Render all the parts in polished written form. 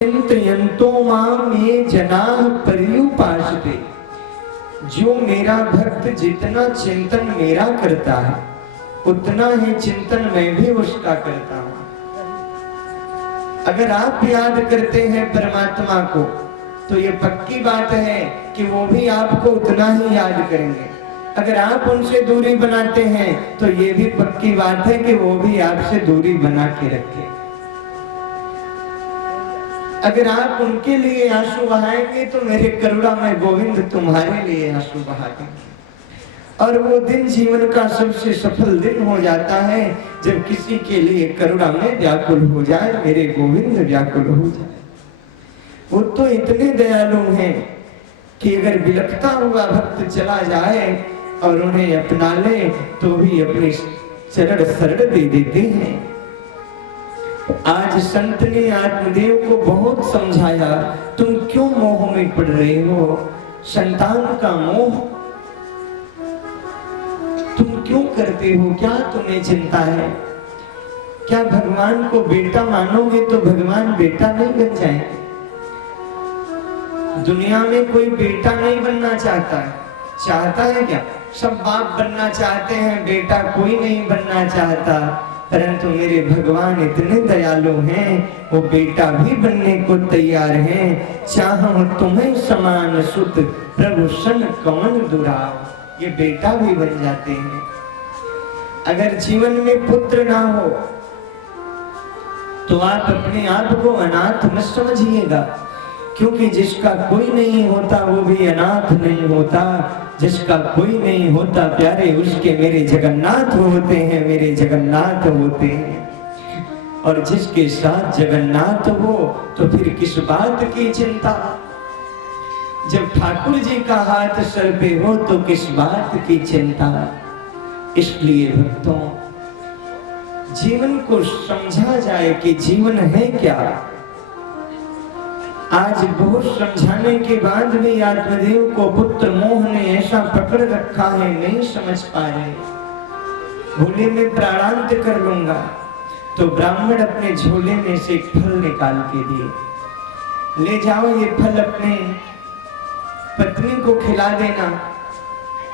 चिंतयन्तो माम ये जनाः पर्युपासते। जो मेरा भक्त जितना चिंतन मेरा करता है उतना ही चिंतन मैं भी उसका करता हूं। अगर आप याद करते हैं परमात्मा को तो ये पक्की बात है कि वो भी आपको उतना ही याद करेंगे। अगर आप उनसे दूरी बनाते हैं तो ये भी पक्की बात है कि वो भी आपसे दूरी बना के रखे। अगर आप उनके लिए आंसू बहाएंगे तो मेरे करुणामय गोविंद तुम्हारे लिए आंसू बहा देंगे। और वो दिन जीवन का सबसे सफल दिन हो जाता है जब किसी के लिए करुणा में व्याकुल हो जाए, मेरे गोविंद व्याकुल हो जाए। वो तो इतने दयालु हैं कि अगर बिलखता हुआ भक्त चला जाए और उन्हें अपना ले तो भी अपने चरण शरण दे देते हैं। आज संत ने आत्मदेव को बहुत समझाया, तुम क्यों मोह में पड़ रहे हो? संतान का मोह तुम क्यों करते हो? क्या तुम्हें चिंता है? क्या भगवान को बेटा मानोगे तो भगवान बेटा नहीं बन जाएंगे? दुनिया में कोई बेटा नहीं बनना चाहता है, चाहता है क्या? सब बाप बनना चाहते हैं, बेटा कोई नहीं बनना चाहता। परंतु मेरे भगवान इतने दयालु हैं, वो बेटा भी बनने को तैयार हैं। चाहूं तुम्हें समान सुत प्रभु सन कौन दुराव, ये बेटा भी बन जाते हैं। अगर जीवन में पुत्र ना हो तो आप अपने आप को अनाथ मत समझिएगा, क्योंकि जिसका कोई नहीं होता वो भी अनाथ नहीं होता। जिसका कोई नहीं होता प्यारे उसके मेरे जगन्नाथ होते हैं, मेरे जगन्नाथ होते हैं। और जिसके साथ जगन्नाथ हो तो फिर किस बात की चिंता? जब ठाकुर जी का हाथ सर पे हो तो किस बात की चिंता? इसलिए भक्तों, जीवन को समझा जाए कि जीवन है क्या। आज बहुत समझाने के बाद भी आत्मदेव को पुत्र मोह ने ऐसा पकड़ रखा है, नहीं समझ पा रहे। बोले मैं प्राणांत कर लूंगा, तो ब्राह्मण अपने झोले में से एक फल निकाल के दिए, ले जाओ ये फल अपने पत्नी को खिला देना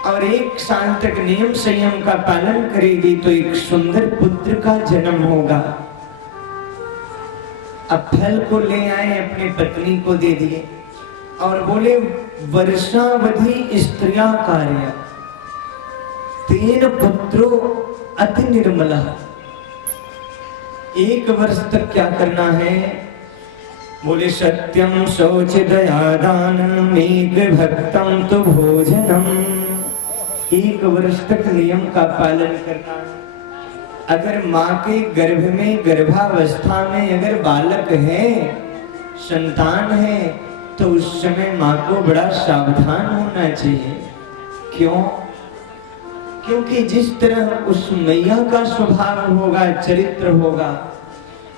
और 1 साल तक नियम संयम का पालन करेगी तो एक सुंदर पुत्र का जन्म होगा। अब फल को ले आए, अपनी पत्नी को दे दिए और बोले वर्षावधि स्त्रिया कार्य 3 पुत्रो अति निर्मला। 1 वर्ष तक क्या करना है? बोले सत्यम शौच दया दानम एक भक्तम तो भोजनम। 1 वर्ष तक नियम का पालन करना है। अगर माँ के गर्भ में गर्भावस्था में अगर बालक है, संतान है, तो उस समय माँ को बड़ा सावधान होना चाहिए। क्यों? क्योंकि जिस तरह उस मैया का स्वभाव होगा, चरित्र होगा,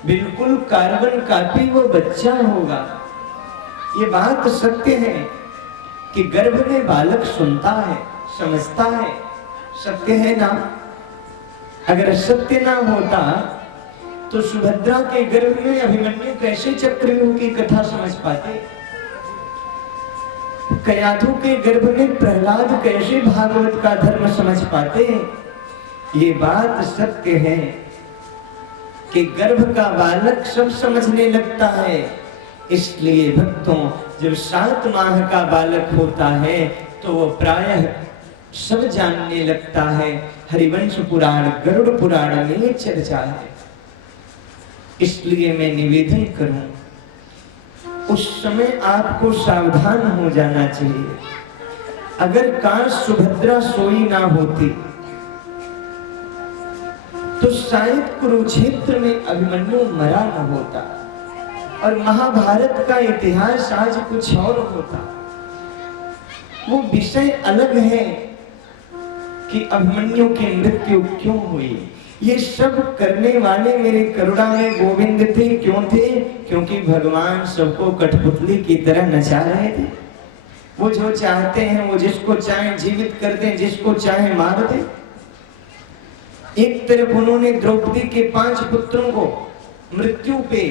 बिल्कुल कार्बन कॉपी वो बच्चा होगा। ये बात सत्य है कि गर्भ में बालक सुनता है, समझता है, सत्य है ना? अगर सत्य ना होता तो सुभद्रा के गर्भ में अभिमन्यु कैसे चक्रव्यूह की कथा समझ पाते? कयाधु के गर्भ में प्रहलाद कैसे भागवत का धर्म समझ पाते? ये बात सत्य है कि गर्भ का बालक सब समझने लगता है। इसलिए भक्तों, जब 7 माह का बालक होता है तो वो प्रायः सब जानने लगता है। हरिवंश पुराण, गरुड़ पुराण में चर्चा है। इसलिए मैं निवेदन करूं, उस समय आपको सावधान हो जाना चाहिए। अगर काश सुभद्रा सोई ना होती तो शायद कुरुक्षेत्र में अभिमन्यु मरा न होता और महाभारत का इतिहास आज कुछ और होता। वो विषय अलग है कि अभिमन्यु की मृत्यु क्यों हुई। ये सब करने वाले मेरे करुणा में गोविंद थे। क्यों थे? क्योंकि भगवान सबको कठपुतली की तरह नचा रहे थे। वो जो चाहते हैं वो जिसको चाहे जीवित कर दें, जिसको चाहे मार दें। एक तरफ उन्होंने द्रौपदी के 5 पुत्रों को मृत्यु पे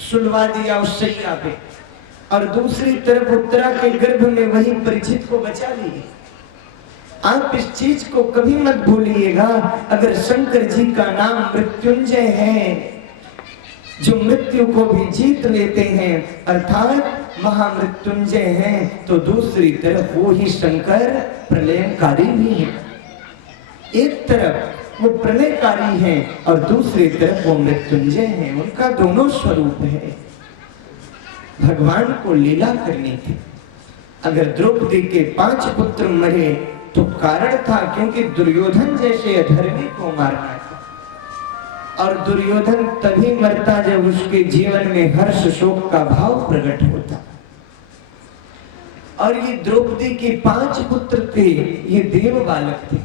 सुलवा दिया उस शैया पे, और दूसरी तरफ उत्तरा के गर्भ में वही परीक्षित को बचा लिए। आप इस चीज को कभी मत भूलिएगा, अगर शंकर जी का नाम मृत्युंजय है, जो मृत्यु को भी जीत लेते हैं, अर्थात महामृत्युंजय हैं, तो दूसरी तरफ वो ही शंकर प्रलयकारी भी है। एक तरफ वो प्रलयकारी है और दूसरी तरफ वो मृत्युंजय है, उनका दोनों स्वरूप है। भगवान को लीला करनी थी। अगर द्रौपदी के 5 पुत्र मरे तो कारण था क्योंकि दुर्योधन जैसे अधर्मी को मारना था, और दुर्योधन तभी मरता जब उसके जीवन में हर्ष शोक का भाव प्रकट होता। और ये द्रौपदी के 5 पुत्र थे, ये देव बालक थे,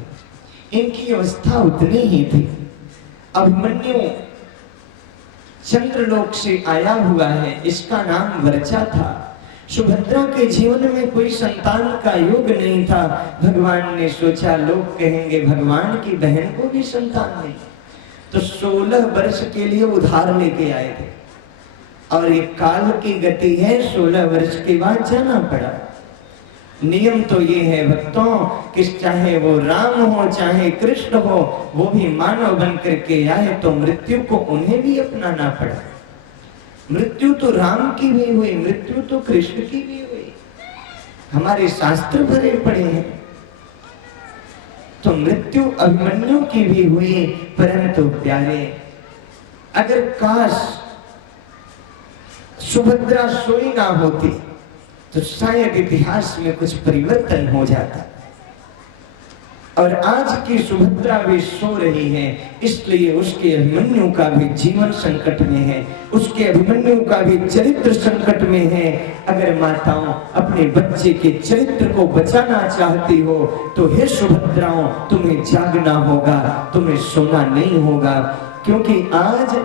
इनकी अवस्था उतनी ही थी। अभिमन्यु चंद्रलोक से आया हुआ है, इसका नाम वर्चा था। सुभद्रा के जीवन में कोई संतान का योग नहीं था। भगवान ने सोचा लोग कहेंगे भगवान की बहन को भी संतान नहीं, तो 16 वर्ष के लिए उधार लेके आए थे, और ये काल की गति है, 16 वर्ष के बाद जाना पड़ा। नियम तो ये है भक्तों कि चाहे वो राम हो चाहे कृष्ण हो, वो भी मानव बन करके आए तो मृत्यु को उन्हें भी अपनाना पड़ा। मृत्यु तो राम की भी हुई, मृत्यु तो कृष्ण की भी हुई, हमारे शास्त्र भरे पड़े हैं। तो मृत्यु अभिमन्यु की भी हुई, परंतु प्यारे अगर काश सुभद्रा सोई ना होती तो शायद इतिहास में कुछ परिवर्तन हो जाता। और आज की सुभद्रा भी सो रही है, इसलिए उसके अभिमन्यु का भी जीवन संकट में है, उसके अभिमन्यु का भी चरित्र संकट में है। अगर माताओं अपने बच्चे के चरित्र को बचाना चाहती हो तो हे सुभद्राओं, तुम्हें जागना होगा, तुम्हें सोना नहीं होगा, क्योंकि आज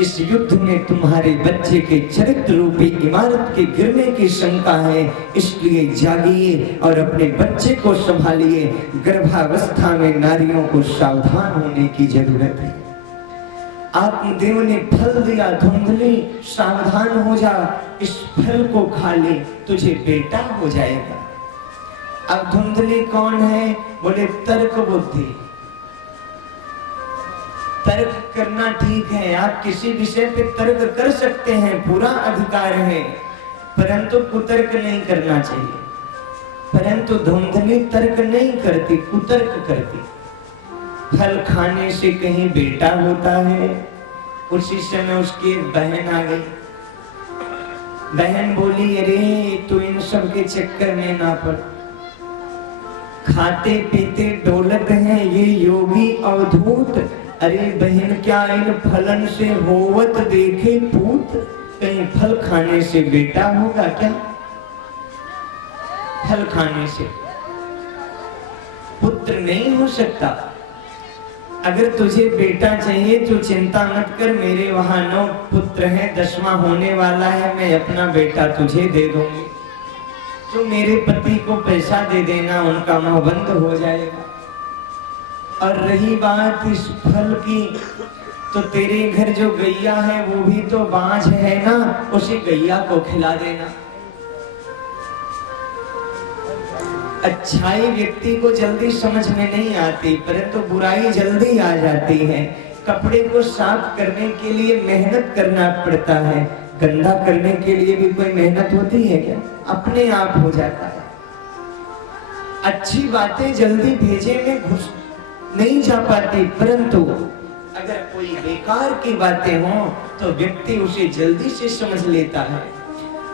इस युद्ध में तुम्हारे बच्चे के चरित्र रूपी इमारत के गिरने की शंका है। इसलिए जागिए और अपने बच्चे को संभालिए। गर्भावस्था में नारियों को सावधान होने की जरूरत है। आत्मदेव ने फल दिया, धुंधली सावधान हो जा, इस फल को खा ले, तुझे बेटा हो जाएगा। अब धुंधली कौन है? बोले तर्क बुद्धि। तर्क करना ठीक है, आप किसी विषय पे तर्क कर सकते हैं, पूरा अधिकार है, परंतु कुतर्क नहीं करना चाहिए। परंतु धुंधली तर्क नहीं करती, कुतर्क करती। फल खाने से कहीं बेटा होता है? उसी समय उसकी बहन आ गई। बहन बोली अरे तू इन सब के चक्कर में ना पड़, खाते पीते डोलत हैं ये योगी अवधूत। अरे बहन क्या इन फलन से होवत देखे पूत, कहीं फल खाने से बेटा होगा क्या? फल खाने से पुत्र नहीं हो सकता। अगर तुझे बेटा चाहिए तो चिंता मत कर, मेरे वहां 9 पुत्र हैं, 10वां होने वाला है, मैं अपना बेटा तुझे दे दूंगी, तो मेरे पति को पैसा दे देना, उनका मुंह बंद हो जाएगा। और रही बात इस फल की, तो तेरे घर जो गैया है वो भी तो बांझ है ना, उसी गैया को खिला देना। अच्छाई व्यक्ति को जल्दी समझ में नहीं आती, परंतु बुराई जल्दी आ जाती है। कपड़े को साफ करने के लिए मेहनत करना पड़ता है, गंदा करने के लिए भी कोई मेहनत होती है क्या? अपने आप हो जाता है। अच्छी बातें जल्दी भेजे में घुस नहीं जा पाती, परंतु अगर कोई बेकार की बातें हों तो व्यक्ति उसे जल्दी से समझ लेता है।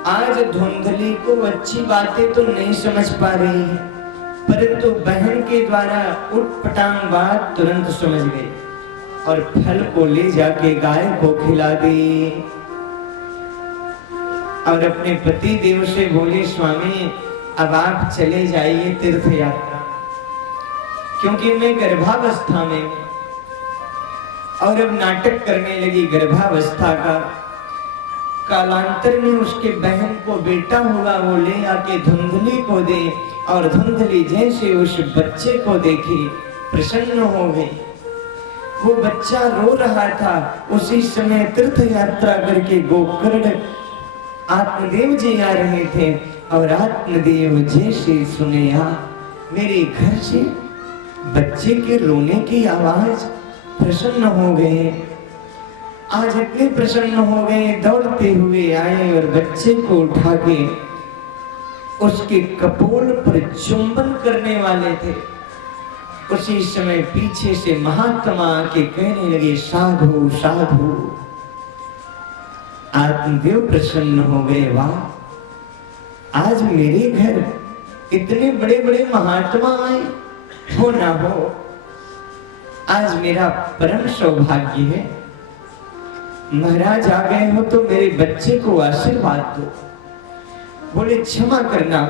आज धुंधली को अच्छी बातें तो नहीं समझ पा रही है, परंतु बहन के द्वारा उटपटांग बात तुरंत समझ गई और फल को ले जाके गाय को खिला दी। और अपने पति देव से बोले स्वामी अब आप चले जाइए तीर्थ यात्रा, क्योंकि मैं गर्भावस्था में हूं। और अब नाटक करने लगी गर्भावस्था का। कालांतर में उसके बहन को बेटा होगा, वो ले आके धुंधली को दे, और धुंधली जैसे उस बच्चे को देखी प्रसन्न हो गई। वो बच्चा रो रहा था। उसी समय तीर्थ यात्रा करके गोकर्ण आत्मदेव जी आ रहे थे और आत्मदेव जैसे सुनिया मेरे घर से बच्चे के रोने की आवाज, प्रसन्न हो गए। आज इतने प्रसन्न हो गए, दौड़ते हुए आए और बच्चे को उठा के उसके कपोल पर चुंबन करने वाले थे। उसी समय पीछे से महात्मा आके कहने लगे, साधु साधु। आत्मदेव प्रसन्न हो गए, वाह, आज मेरे घर इतने बड़े बड़े महात्मा आए, हो ना हो, आज मेरा परम सौभाग्य है। महाराज आ गए हो तो मेरे बच्चे को आशीर्वाद दो। बोले, क्षमा करना,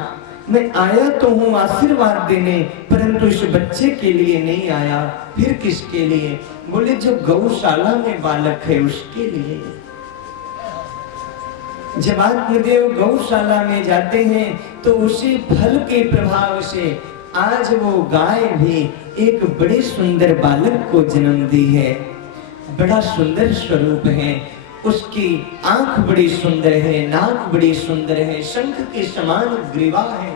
मैं आया तो हूं आशीर्वाद देने, परंतु इस बच्चे के लिए नहीं आया। फिर किसके लिए? बोले, जो गौशाला में बालक है उसके लिए। जब आत्मदेव गौशाला में जाते हैं तो उसी फल के प्रभाव से आज वो गाय भी एक बड़े सुंदर बालक को जन्म दी है। बड़ा सुंदर स्वरूप है, उसकी आंख बड़ी सुंदर है, नाक बड़ी सुंदर है, शंख के समान ग्रीवा है,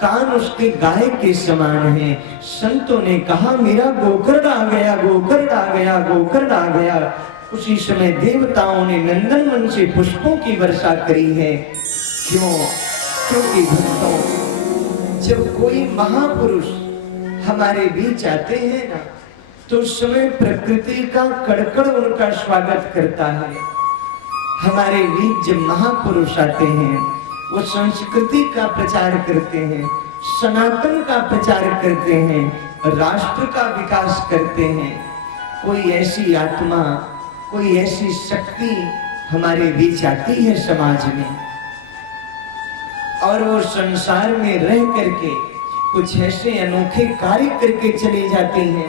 कान उसके गाय के समान है। संतों ने कहा, मेरा गोकर्ण आ गया, गोकर्ण आ गया, गोकर्ण आ गया। उसी समय देवताओं ने नंदन वन से पुष्पों की वर्षा करी है। क्यों? क्योंकि भक्तों, जब कोई महापुरुष हमारे बीच आते हैं ना, तो उस समय प्रकृति का कड़कड़ उनका स्वागत करता है। हमारे बीच जब महापुरुष आते हैं, वो संस्कृति का प्रचार करते हैं, सनातन का प्रचार करते हैं, राष्ट्र का विकास करते हैं। कोई ऐसी आत्मा, कोई ऐसी शक्ति हमारे बीच आती है समाज में, और वो संसार में रह करके कुछ ऐसे अनोखे कार्य करके चली जाती हैं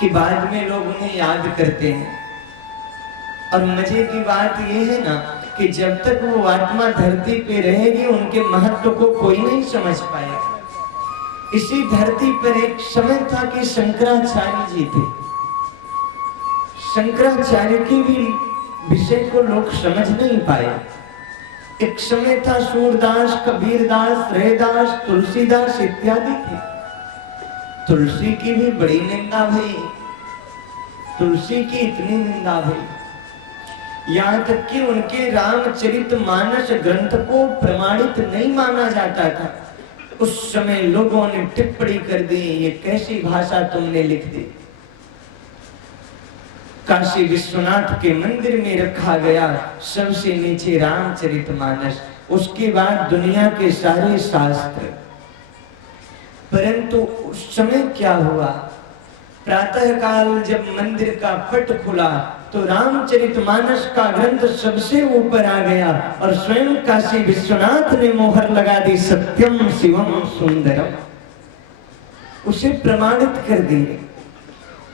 कि बाद में लोग उन्हें याद करते हैं। और मजे की बात यह है ना कि जब तक वो आत्मा धरती पे रहेगी, उनके महत्व को कोई नहीं समझ पाएगा। इसी धरती पर एक समय था कि शंकराचार्य जी थे। शंकराचार्य के भी विषय को लोग समझ नहीं पाए। एक समय था सूरदास, कबीरदास, रैदास, तुलसीदास इत्यादि थे। तुलसी की भी बड़ी निंदा भई, तुलसी की इतनी निंदा भई, यहाँ तक कि उनके रामचरितमानस ग्रंथ को प्रमाणित नहीं माना जाता था। उस समय लोगों ने टिप्पणी कर दी, ये कैसी भाषा तुमने लिख दी। काशी विश्वनाथ के मंदिर में रखा गया सबसे नीचे रामचरितमानस, उसके बाद दुनिया के सारे शास्त्र। परंतु उस समय क्या हुआ, प्रातः काल जब मंदिर का पट खुला तो रामचरितमानस का ग्रंथ सबसे ऊपर आ गया और स्वयं काशी विश्वनाथ ने मोहर लगा दी, सत्यम शिवम सुंदरम, उसे प्रमाणित कर दिए।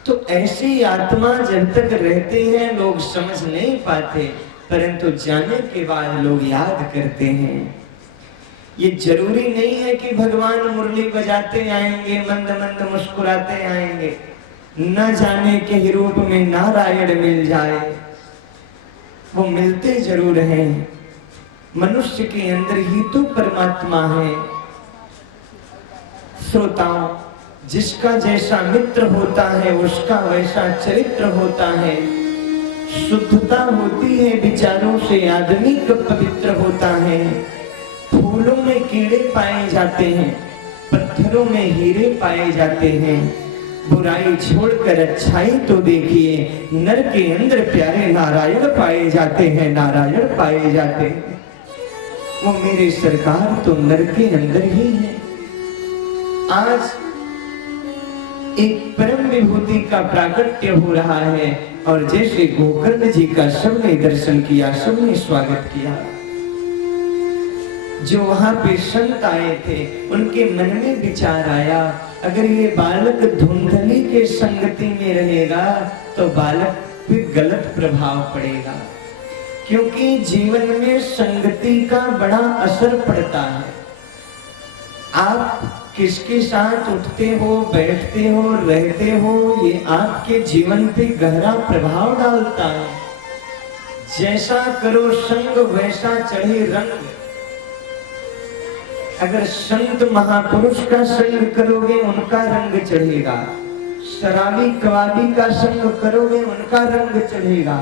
तो ऐसी आत्मा जब तक रहते हैं लोग समझ नहीं पाते, परंतु जाने के बाद लोग याद करते हैं। ये जरूरी नहीं है कि भगवान मुरली बजाते आएंगे, मंद मंद मुस्कुराते आएंगे, न जाने के ही रूप में नारायण मिल जाए। वो मिलते जरूर हैं, मनुष्य के अंदर ही तो परमात्मा है। श्रोताओं, जिसका जैसा मित्र होता है उसका वैसा चरित्र होता है। शुद्धता होती है विचारों से, आदमी कब पवित्र होता है। फूलों में कीड़े पाए जाते हैं, पत्थरों में हीरे पाए जाते हैं। बुराई छोड़कर अच्छाई तो देखिए, नर के अंदर प्यारे नारायण पाए जाते हैं, नारायण पाए जाते हैं। वो मेरे सरकार तो नर के अंदर ही है। आज एक परम विभूति का प्राकट्य हो रहा है और जैसे गोकर्ण जी का सबने दर्शन किया, सबने स्वागत किया। जो वहां पे संत आए थे उनके मन में विचार आया, अगर ये बालक धुंधली के संगति में रहेगा तो बालक पे गलत प्रभाव पड़ेगा, क्योंकि जीवन में संगति का बड़ा असर पड़ता है। आप किसके साथ उठते हो, बैठते हो, रहते हो, ये आपके जीवन पे गहरा प्रभाव डालता है। जैसा करो संग वैसा चढ़े रंग। अगर संत महापुरुष का संग करोगे उनका रंग चढ़ेगा, शराबी कबाबी का संग करोगे उनका रंग चढ़ेगा।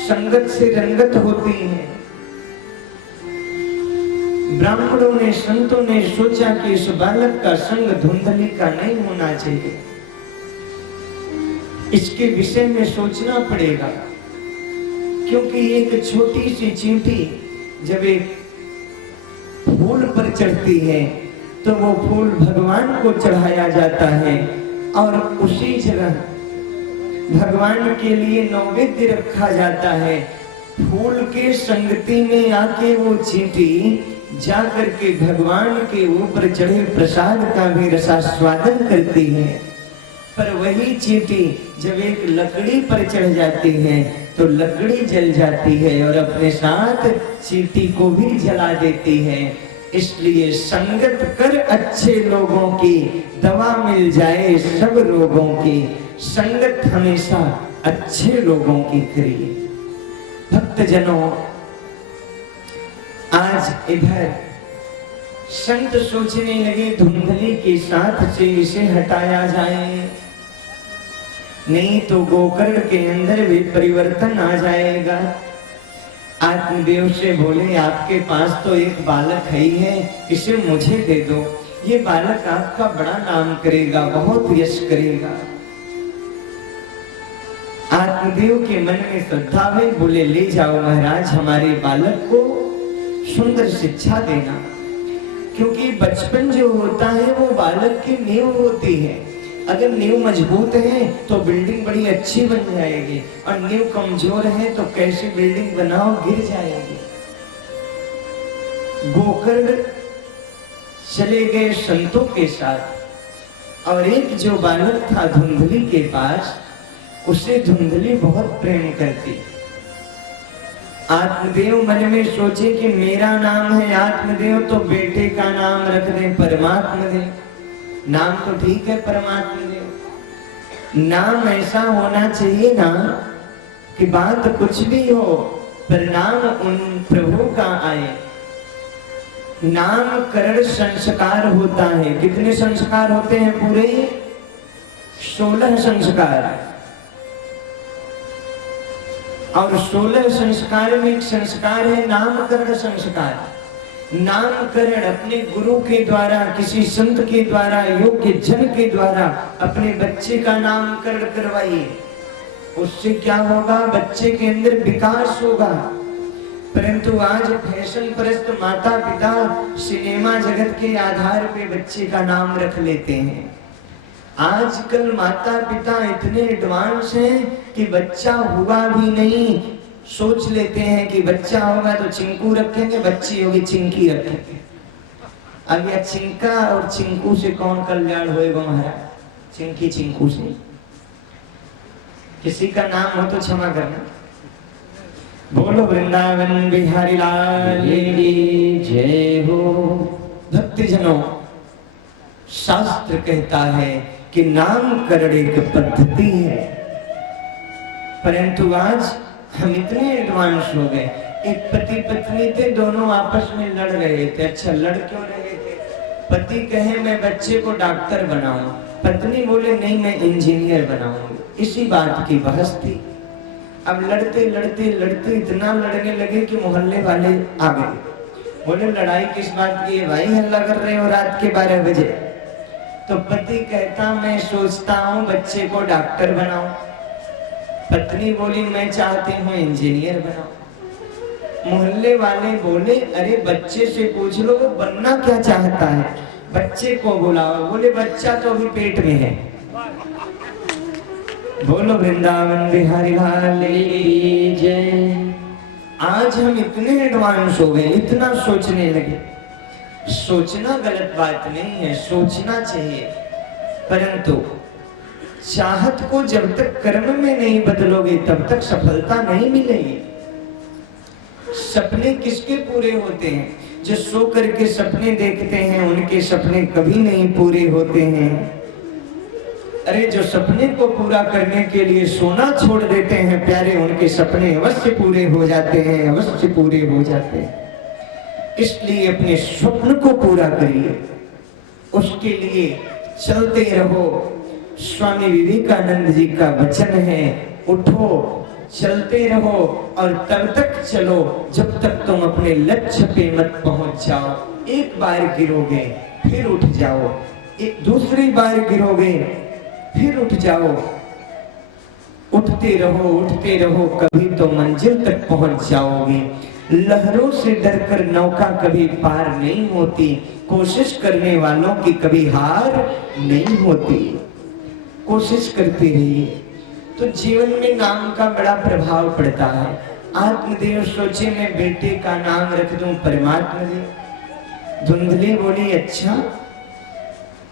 संगत से रंगत होती है। ब्राह्मणों ने, संतों ने सोचा कि इस बालक का संग धुंधली का नहीं होना चाहिए, इसके विषय में सोचना पड़ेगा। क्योंकि एक छोटी सी चींटी जब एक फूल पर चढ़ती है तो वो फूल भगवान को चढ़ाया जाता है और उसी जगह भगवान के लिए नैवेद्य रखा जाता है। फूल के संगति में आके वो चींटी जाकर के भगवान के ऊपर चढ़े प्रसाद का भी रसास्वादन करती है। पर वही चींटी जब एक लकड़ी पर चढ़ जाती है तो लकड़ी जल जाती है और अपने साथ चींटी को भी जला देती है। इसलिए संगत कर अच्छे लोगों की, दवा मिल जाए सब रोगों की। संगत हमेशा अच्छे लोगों की करिए। भक्तजनों, आज इधर संत सोचने लगे धुंधली के साथ से इसे हटाया जाए, नहीं तो गोकर्ण के अंदर भी परिवर्तन आ जाएगा। आत्मदेव से बोले, आपके पास तो एक बालक है ही है, इसे मुझे दे दो। ये बालक आपका बड़ा नाम करेगा, बहुत यश करेगा। आत्मदेव के मन में श्रद्धा हुई, बोले ले जाओ महाराज, हमारे बालक को सुंदर शिक्षा देना। क्योंकि बचपन जो होता है वो बालक की नींव होती है। अगर नींव मजबूत है तो बिल्डिंग बड़ी अच्छी बन जाएगी, और नींव कमजोर है तो कैसे बिल्डिंग बनाओ, गिर जाएगी। गोकर्ण चले गए संतों के साथ, और एक जो बालक था धुंधली के पास, उसे धुंधली बहुत प्रेम करती। आत्मदेव मन में सोचे कि मेरा नाम है आत्मदेव, तो बेटे का नाम रख दें परमात्मदेव। नाम तो ठीक है परमात्मा देव, नाम ऐसा होना चाहिए ना कि बात कुछ भी हो पर नाम उन प्रभु का आए। नामकरण संस्कार होता है। कितने संस्कार होते हैं? पूरे 16 संस्कार। और 16 संस्कार में एक संस्कार है नामकरण संस्कार। नामकरण अपने गुरु के द्वारा, किसी संत के द्वारा, योग्य जन के द्वारा अपने बच्चे का नामकरण करवाइए। उससे क्या होगा? बच्चे के अंदर विकास होगा। परंतु आज फैशन परस्त माता पिता सिनेमा जगत के आधार पे बच्चे का नाम रख लेते हैं। आजकल माता पिता इतने एडवांस हैं कि बच्चा हुआ भी नहीं, सोच लेते हैं कि बच्चा होगा तो चिंकू रखेंगे, बच्ची होगी चिंकी रखेंगे। अब यह चिंका और चिंकू से कौन कल्याण होएगा महाराज? चिंकी चिंकू से। किसी का नाम हो तो क्षमा करना। बोलो वृंदावन बिहारी लाल की जय हो। भक्तजनों, शास्त्र कहता है कि नामकरण एक पद्धति है, परंतु आज हम इतने एडवांस हो गए। एक पति पत्नी थे, दोनों आपस में लड़ रहे थे। अच्छा, लड़ क्यों रहे थे? पति कहे मैं बच्चे को डॉक्टर बनाऊं, पत्नी बोले नहीं मैं इंजीनियर बनाऊंगी। इसी बात की बहस थी। अब लड़ते लड़ते लड़ते इतना लड़ने लगे कि मोहल्ले वाले आ गए। बोले लड़ाई किस बात की है भाई, हल्ला कर रहे हो रात के 12 बजे? तो पति कहता मैं सोचता हूँ बच्चे को डॉक्टर बनाऊं। पत्नी बोली मैं चाहती हूँ इंजीनियर बनाऊं। मोहल्ले वाले बोले अरे बच्चे से पूछ लो वो बनना क्या चाहता है, बच्चे को बुलाओ। बोले बच्चा तो अभी पेट में है। बोलो वृंदावन बिहारी लाल की जय। आज हम इतने एडवांस हो गए, इतना सोचने लगे। सोचना गलत बात नहीं है, सोचना चाहिए, परंतु चाहत को जब तक कर्म में नहीं बदलोगे तब तक सफलता नहीं मिलेगी। सपने किसके पूरे होते हैं? जो सो करके सपने देखते हैं उनके सपने कभी नहीं पूरे होते हैं। अरे जो सपने को पूरा करने के लिए सोना छोड़ देते हैं प्यारे, उनके सपने अवश्य पूरे हो जाते हैं, अवश्य पूरे हो जाते हैं। इसलिए अपने स्वप्न को पूरा करिए, उसके लिए चलते रहो। स्वामी विवेकानंद जी का वचन है, उठो चलते रहो और तब तक चलो जब तक तुम अपने लक्ष्य पे मत पहुंच जाओ। एक बार गिरोगे फिर उठ जाओ, एक दूसरी बार गिरोगे फिर उठ जाओ। उठते रहो, कभी तो मंजिल तक पहुंच जाओगे। लहरों से डरकर नौका कभी पार नहीं होती, कोशिश करने वालों की कभी हार नहीं होती। कोशिश करते रहिए तो जीवन में नाम का बड़ा प्रभाव पड़ता है। आत्मदेव सोचे मैं बेटे का नाम रख दूं परमात्मा जी। धुंधली बोली अच्छा,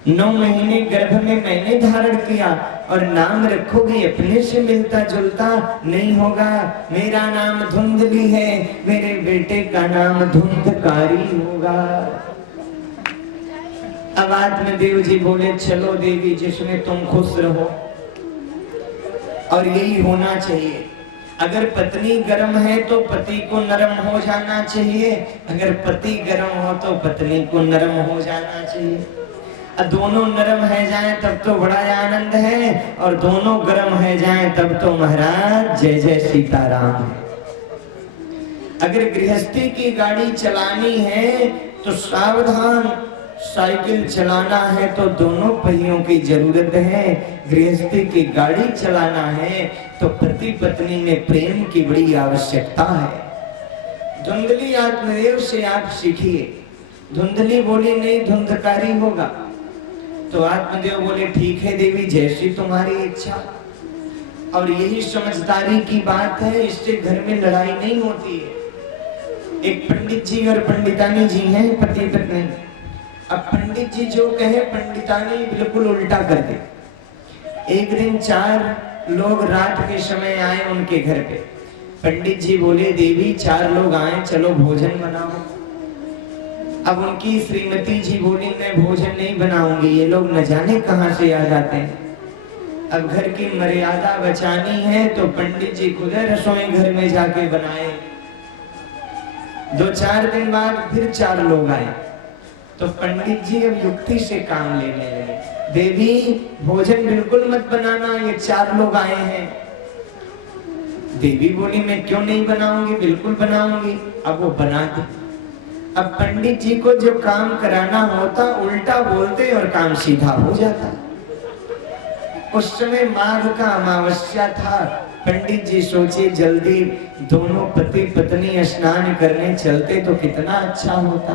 9 महीने गर्भ में मैंने धारण किया और नाम रखोगे अपने से मिलता जुलता नहीं होगा। मेरा नाम धुंधली है, मेरे बेटे का नाम धुंधकारी होगा। अब आत्मदेव जी बोले चलो देवी जिसमें तुम खुश रहो, और यही होना चाहिए। अगर पत्नी गर्म है तो पति को नरम हो जाना चाहिए, अगर पति गर्म हो तो पत्नी को नरम हो जाना चाहिए। दोनों नरम है जाएं तब तो बड़ा आनंद है, और दोनों गर्म है जाएं तब तो महाराज जय जय सीताराम है। अगर गृहस्थी की गाड़ी चलानी है तो सावधान, साइकिल चलाना है तो दोनों पहियों की जरूरत है। गृहस्थी की गाड़ी चलाना है तो पति पत्नी में प्रेम की बड़ी आवश्यकता है। धुंधली आत्मदेव से आप सीखिए। धुंधली बोली नहीं धुंधकारी होगा, तो आत्मदेव बोले ठीक है देवी जैसी तुम्हारी इच्छा। और यही समझदारी की बात है, इससे घर में लड़ाई नहीं होती है। एक पंडित जी और पंडितानी जी हैं, पति पत्नी। अब पंडित जी जो कहे पंडितानी बिल्कुल उल्टा कर दे। एक दिन 4 लोग रात के समय आए उनके घर पे। पंडित जी बोले देवी 4 लोग आए, चलो भोजन बनाओ। अब उनकी श्रीमती जी बोली मैं भोजन नहीं बनाऊंगी, ये लोग न जाने कहां से आ जाते हैं। अब घर की मर्यादा बचानी है तो पंडित जी खुद रसोई घर में जाके बनाए। 2-4 दिन बाद फिर 4 लोग आए, तो पंडित जी अब युक्ति से काम लेने लगे। देवी भोजन बिल्कुल मत बनाना, ये 4 लोग आए हैं। देवी बोली मैं क्यों नहीं बनाऊंगी, बिल्कुल बनाऊंगी। अब वो बनाते। अब पंडित जी को जो काम कराना होता उल्टा बोलते और काम सीधा हो जाता। उस समय माघ का अमावस्या था। पंडित जी सोचे जल्दी दोनों पति पत्नी स्नान करने चलते तो कितना अच्छा होता।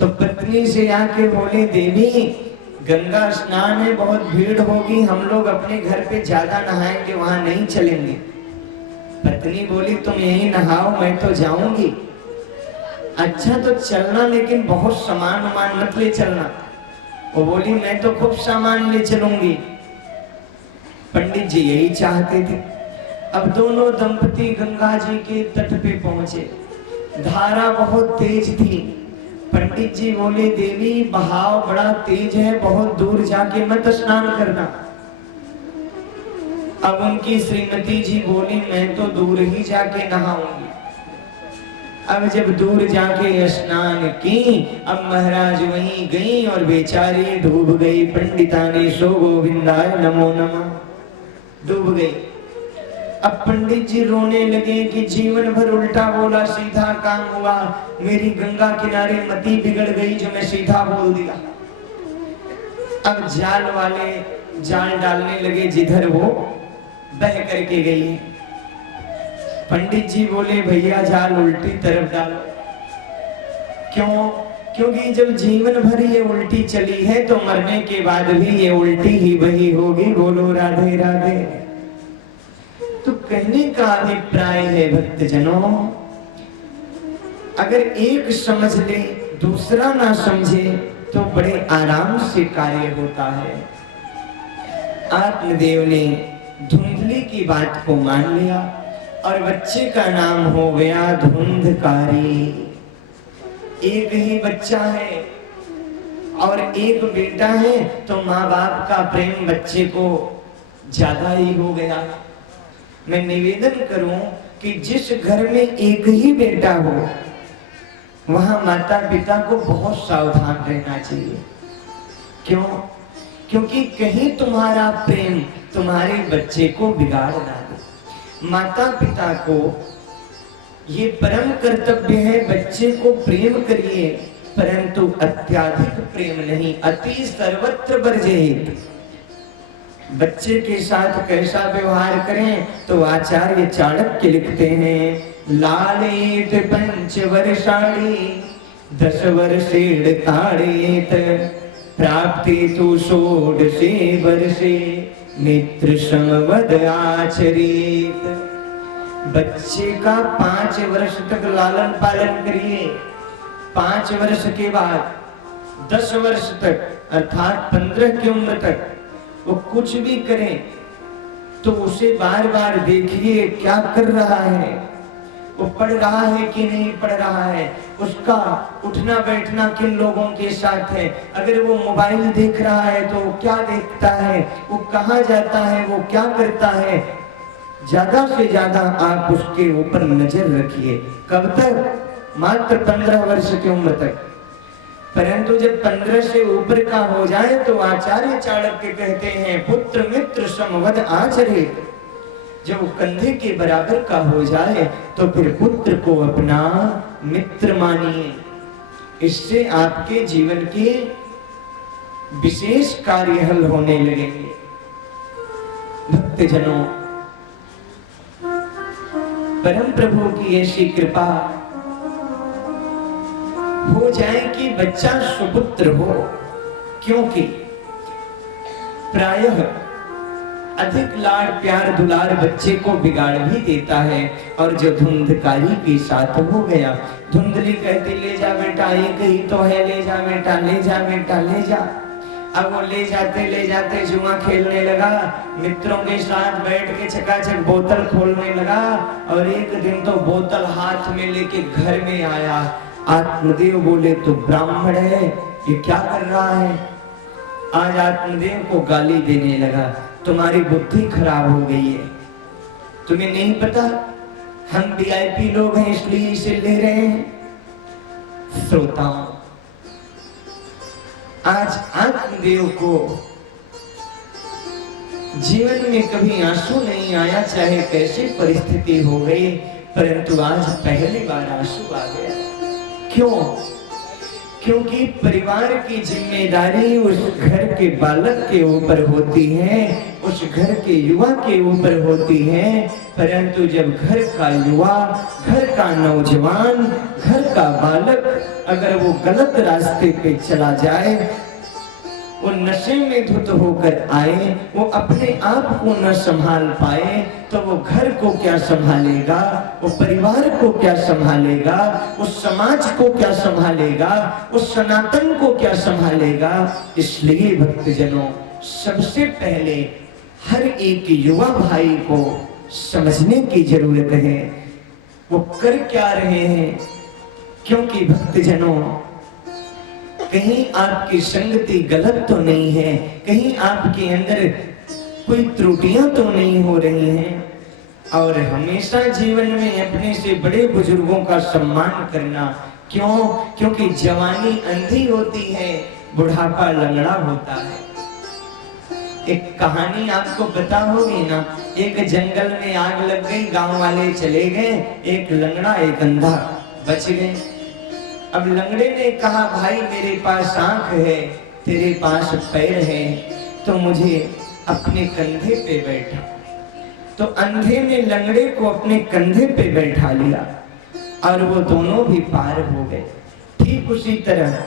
तो पत्नी से आके बोले देवी गंगा स्नान है, बहुत भीड़ होगी, हम लोग अपने घर पे ज्यादा नहाएंगे, वहां नहीं चलेंगे। पत्नी बोली तुम यहीं नहाओ, मैं तो जाऊंगी। अच्छा तो चलना, लेकिन बहुत सामान वामान मत ले चलना। वो बोली मैं तो खूब सामान ले चलूंगी। पंडित जी यही चाहते थे। अब दोनों दंपति गंगा जी के तट पे पहुंचे। धारा बहुत तेज थी। पंडित जी बोले देवी बहाव बड़ा तेज है, बहुत दूर जाके मत स्नान करना। अब उनकी श्रीमती जी बोली मैं तो दूर ही जाके नहाऊंगी। अब जब दूर जाके स्नान की, अब महाराज वहीं गई और बेचारी डूब गई। पंडितानी सो गोविंदाय नमो नमः डूब गई। अब पंडित जी रोने लगे कि जीवन भर उल्टा बोला सीधा काम हुआ, मेरी गंगा किनारे मति बिगड़ गई जो मैं सीधा बोल दिया। अब जाल वाले जाल डालने लगे जिधर वो बह करके गई है। पंडित जी बोले भैया जाल उल्टी तरफ डालो। क्यों? क्योंकि जब जीवन भर ये उल्टी चली है तो मरने के बाद भी ये उल्टी ही वही होगी। बोलो राधे राधे। तो कहने का अभिप्राय है भक्तजनों, अगर एक समझ ले दूसरा ना समझे तो बड़े आराम से कार्य होता है। आत्मदेव ने धुंधली की बात को मान लिया और बच्चे का नाम हो गया धुंधकारी। एक ही बच्चा है और एक बेटा है तो माँ बाप का प्रेम बच्चे को ज्यादा ही हो गया। मैं निवेदन करूं कि जिस घर में एक ही बेटा हो वहां माता पिता को बहुत सावधान रहना चाहिए। क्यों? क्योंकि कहीं तुम्हारा प्रेम तुम्हारे बच्चे को बिगाड़ ना दे। माता पिता को ये परम कर्तव्य है, बच्चे को प्रेम करिए परंतु अत्याधिक प्रेम नहीं, अति सर्वत्र वर्जेत। बच्चे के साथ कैसा व्यवहार करें तो आचार्य चाणक्य लिखते हैं, लालेत पंच वर्षाणि 10 वर्षेण ताड़ेत प्राप्ति तु षोडशे वर्षे मित्र समवद आचरेत। बच्चे का 5 वर्ष तक लालन पालन करिए, 5 वर्ष के बाद 10 वर्ष तक अर्थात 15 की उम्र तक वो कुछ भी करे तो उसे बार बार देखिए क्या कर रहा है, वो पढ़ रहा है कि नहीं पढ़ रहा है, उसका उठना बैठना किन लोगों के साथ है, अगर वो मोबाइल देख रहा है तो वो क्या देखता है, वो कहाँ जाता है, वो क्या करता है। ज्यादा से ज्यादा आप उसके ऊपर नजर रखिए। कब तक? मात्र 15 वर्ष की उम्र तक। परंतु जब 15 से ऊपर का हो जाए तो आचार्य चाणक्य कहते हैं, पुत्र मित्र समवद आचरेत। जब कंधे के बराबर का हो जाए तो फिर पुत्र को अपना मित्र मानिए। इससे आपके जीवन के विशेष कार्य हल होने लगेंगे। भक्तजनों, परम प्रभु की ऐसी कृपा हो जाए कि बच्चा सुपुत्र हो, क्योंकि प्रायः अधिक लाड़ प्यार दुलार बच्चे को बिगाड़ भी देता है। और जो धुंधकारी के साथ हो गया, धुंधली कहती ले जा बेटा, एक ही तो है, ले जा बेटा, ले जा बेटा, ले जा। अब वो ले जाते जुआ खेलने लगा, मित्रों के साथ बैठ के चकाचक बोतल खोलने लगा और एक दिन तो बोतल हाथ में लेके घर में आया। आत्मदेव बोले तो ब्राह्मण है, ये क्या कर रहा है? आज आत्मदेव को गाली देने लगा, तुम्हारी बुद्धि खराब हो गई है, तुम्हें नहीं पता हम वीआईपी लोग हैं इसलिए इसे ले रहे हैं। श्रोताओं, आज आत्मदेव को जीवन में कभी आंसू नहीं आया, चाहे कैसी परिस्थिति हो गई, परंतु आज पहली बार आंसू आ गया। क्यों? क्योंकि परिवार की जिम्मेदारी उस घर के बालक के ऊपर होती है, उस घर के युवा के ऊपर होती है। परंतु जब घर का युवा, घर का नौजवान, घर का बालक अगर वो गलत रास्ते पे चला जाए, वो नशे में धुत होकर आए, वो अपने आप को न संभाल पाए, तो वो घर को क्या संभालेगा, वो परिवार को क्या संभालेगा, उस समाज को क्या संभालेगा, उस सनातन को क्या संभालेगा। इसलिए भक्तजनों, सबसे पहले हर एक युवा भाई को समझने की जरूरत है वो कर क्या रहे हैं। क्योंकि भक्तजनों, कहीं आपकी संगति गलत तो नहीं है, कहीं आपके अंदर कोई त्रुटियां तो नहीं हो रही हैं। और हमेशा जीवन में अपने से बड़े बुजुर्गों का सम्मान करना। क्यों? क्योंकि जवानी अंधी होती है, बुढ़ापा लंगड़ा होता है। एक कहानी आपको पता होगी ना, एक जंगल में आग लग गई, गांव वाले चले गए, एक लंगड़ा एक अंधा बच गए। अब लंगड़े ने कहा, भाई मेरे पास आंख है, तेरे पास पैर है, तो मुझे अपने कंधे पे बैठा। तो अंधे ने लंगड़े को अपने कंधे पे बैठा लिया और वो दोनों भी पार हो गए। ठीक उसी तरह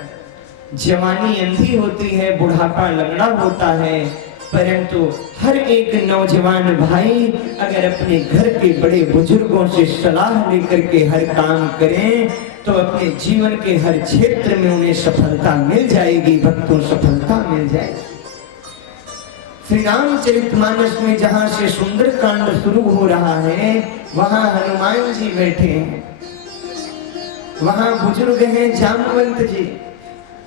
जवानी अंधी होती है, बुढ़ापा लंगड़ा होता है, परंतु हर एक नौजवान भाई अगर अपने घर के बड़े बुजुर्गों से सलाह लेकर के हर काम करें तो अपने जीवन के हर क्षेत्र में उन्हें सफलता मिल जाएगी। भक्तों, सफलता मिल जाएगी। श्री रामचरितमानस में जहां से सुंदर कांड शुरू हो रहा है, वहां हनुमान जी बैठे हैं। वहां बुजुर्ग हैं जामवंत जी,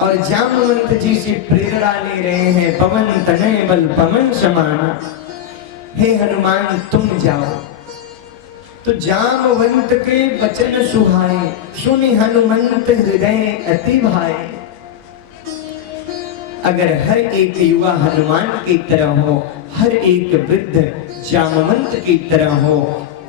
और जामवंत जी से प्रेरणा ले रहे हैं, पवन तनय बल पवन समाना, हे हनुमान तुम जाओ। तो जामवंत के वचन सुहाए, सुनि हनुमंत हृदय अति भाए। अगर हर एक युवा हनुमान की तरह हो, हर एक वृद्ध जामवंत की तरह हो,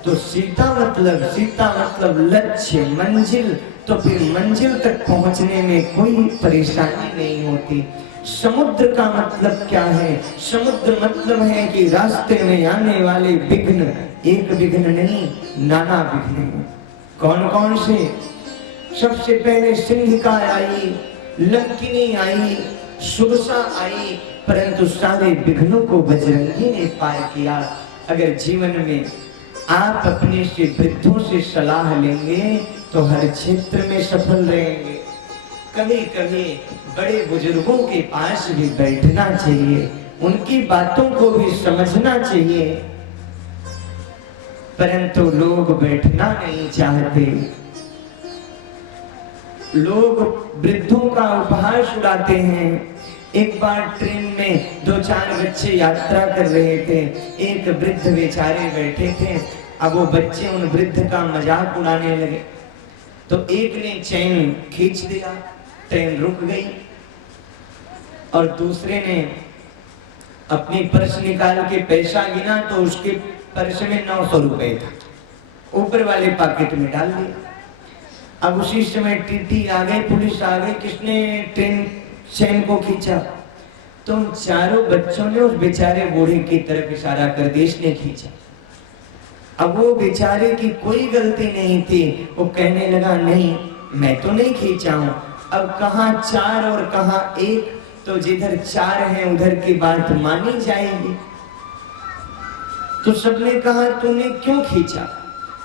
तो सीता मतलब लक्ष्य, मंजिल, तो फिर मंजिल तक पहुंचने में कोई परेशानी नहीं होती। समुद्र का मतलब क्या है? समुद्र मतलब है कि रास्ते में आने वाले विघ्न एक विघ्न नहीं, नाना विघ्न। कौन कौन से? सबसे पहले सिंहिका आई, लंकिनी आई, सुरसा आई, परंतु सारे विघ्नों को बजरंगी ने पार किया। अगर जीवन में आप अपने से वृद्धों से सलाह लेंगे तो हर क्षेत्र में सफल रहेंगे। कभी कभी बड़े बुजुर्गों के पास भी बैठना चाहिए, उनकी बातों को भी समझना चाहिए, परंतु लोग बैठना नहीं चाहते। लोग वृद्धों का उपहास उड़ाते हैं। एक बार ट्रेन में 2-4 बच्चे यात्रा कर रहे थे, एक वृद्ध बेचारे बैठे थे। अब वो बच्चे उन वृद्ध का मजाक उड़ाने लगे, तो एक ने चैन खींच दिया, ट्रेन रुक गई, और दूसरे ने अपनी पर्स निकाल के पैसा गिना तो उसके पर्स में 900 रुपए था, ऊपर वाले पॉकेट में डाल दिया। अब उसी समय टीटी आ गई, पुलिस आ गई, किसने ट्रेन चैन को खींचा? तो उन चारों बच्चों ने उस बेचारे बूढ़े की तरफ इशारा कर दिया, इसने खींचा। अब वो बेचारे की कोई गलती नहीं थी, वो कहने लगा नहीं मैं तो नहीं खींचा हूं। अब कहां 4 और कहां 1, तो जिधर 4 है उधर की बात मानी जाएगी। तो सबने कहा तूने क्यों खींचा?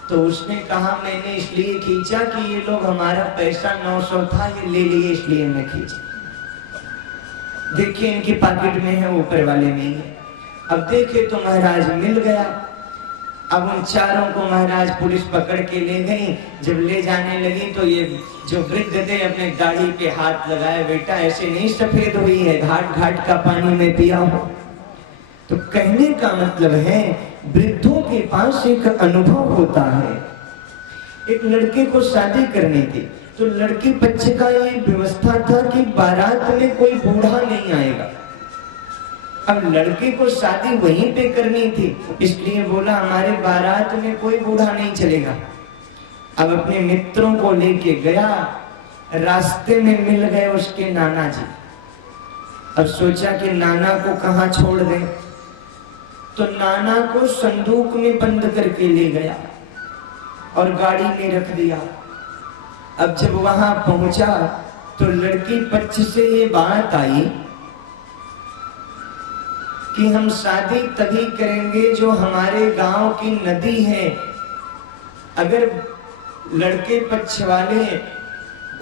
तो उसने कहा मैंने इसलिए खींचा कि ये लोग हमारा पैसा 900 था, ये ले लिए इसलिए मैं खींचा। देखिए इनके पॉकेट में है, ऊपर वाले में है। अब देखे तो महाराज मिल गया। अब उन चारों को महाराज पुलिस पकड़ के ले गई। जब ले जाने लगी तो ये जो वृद्ध थे अपने दाढ़ी पे हाथ लगाए, बेटा ऐसे नहीं सफेद हुई है, घाट घाट का पानी में पिया हो। तो कहने का मतलब है वृद्धों के पास एक अनुभव होता है। एक लड़के को शादी करनी थी, तो लड़की पक्ष का ये व्यवस्था था कि बारात में कोई बूढ़ा नहीं आएगा। अब लड़के को शादी वहीं पे करनी थी, इसलिए बोला हमारे बारात में कोई बूढ़ा नहीं चलेगा। अब अपने मित्रों को लेके गया, रास्ते में मिल गए उसके नाना जी। अब सोचा कि नाना को कहां छोड़ दें, तो नाना को संदूक में बंद करके ले गया और गाड़ी में रख दिया। अब जब वहां पहुंचा तो लड़की पक्ष से ये बात आई कि हम शादी तभी करेंगे जो हमारे गांव की नदी है। अगर लड़के पक्ष वाले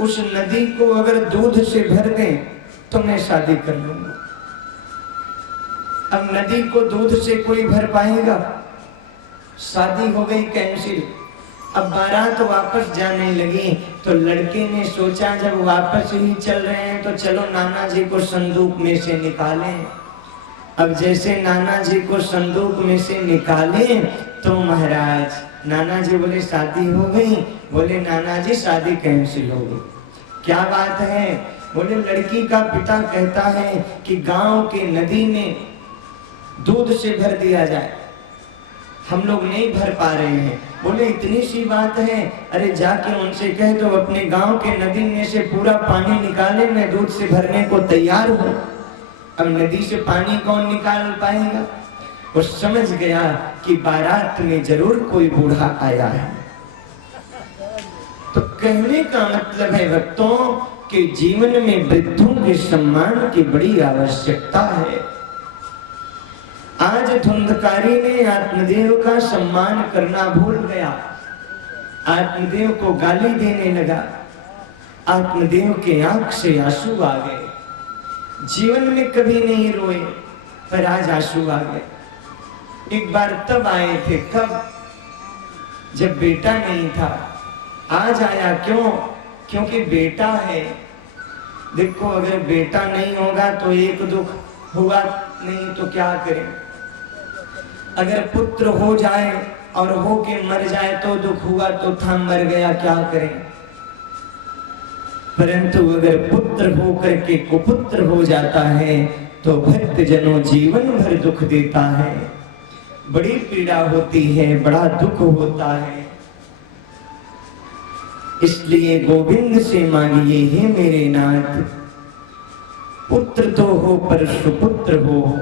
उस नदी को अगर दूध से भर दें तो मैं शादी कर लूंगा। अब नदी को दूध से कोई भर पाएगा? शादी हो गई कैंसिल। अब बारात वापस जाने लगी तो लड़के ने सोचा जब वापस ही चल रहे हैं तो चलो नाना जी को संदूक में से निकालें। अब जैसे नाना जी को संदूक में से निकाले तो महाराज नाना जी बोले शादी हो गई। बोले नाना जी शादी कैंसिल हो गई। क्या बात है? बोले लड़की का पिता कहता है कि गांव के नदी में दूध से भर दिया जाए, हम लोग नहीं भर पा रहे हैं। बोले इतनी सी बात है? अरे जाके उनसे कह दो अपने गांव के नदी में से पूरा पानी निकाले, मैं दूध से भरने को तैयार हूं। अब नदी से पानी कौन निकाल पाएगा? वो समझ गया कि बारात में जरूर कोई बूढ़ा आया है। तो कहने का मतलब है भक्तों कि जीवन में वृद्धों के सम्मान की बड़ी आवश्यकता है। आज धुंधकारी ने आत्मदेव का सम्मान करना भूल गया, आत्मदेव को गाली देने लगा। आत्मदेव के आंख से आंसू आ गए। जीवन में कभी नहीं रोए पर आज आंसू आ गए। एक बार तब आए थे, कब? जब बेटा नहीं था। आज आया क्यों? क्योंकि बेटा है। देखो अगर बेटा नहीं होगा तो एक दुख हुआ, नहीं तो क्या करें। अगर पुत्र हो जाए और हो के मर जाए तो दुख हुआ, तो था मर गया, क्या करें। परंतु अगर पुत्र हो करके कुपुत्र हो जाता है तो भक्त जनों जीवन भर दुख देता है, बड़ी पीड़ा होती है, बड़ा दुख होता है। इसलिए गोविंद से मांगिए, हे मेरे नाथ, पुत्र तो हो पर सुपुत्र हो।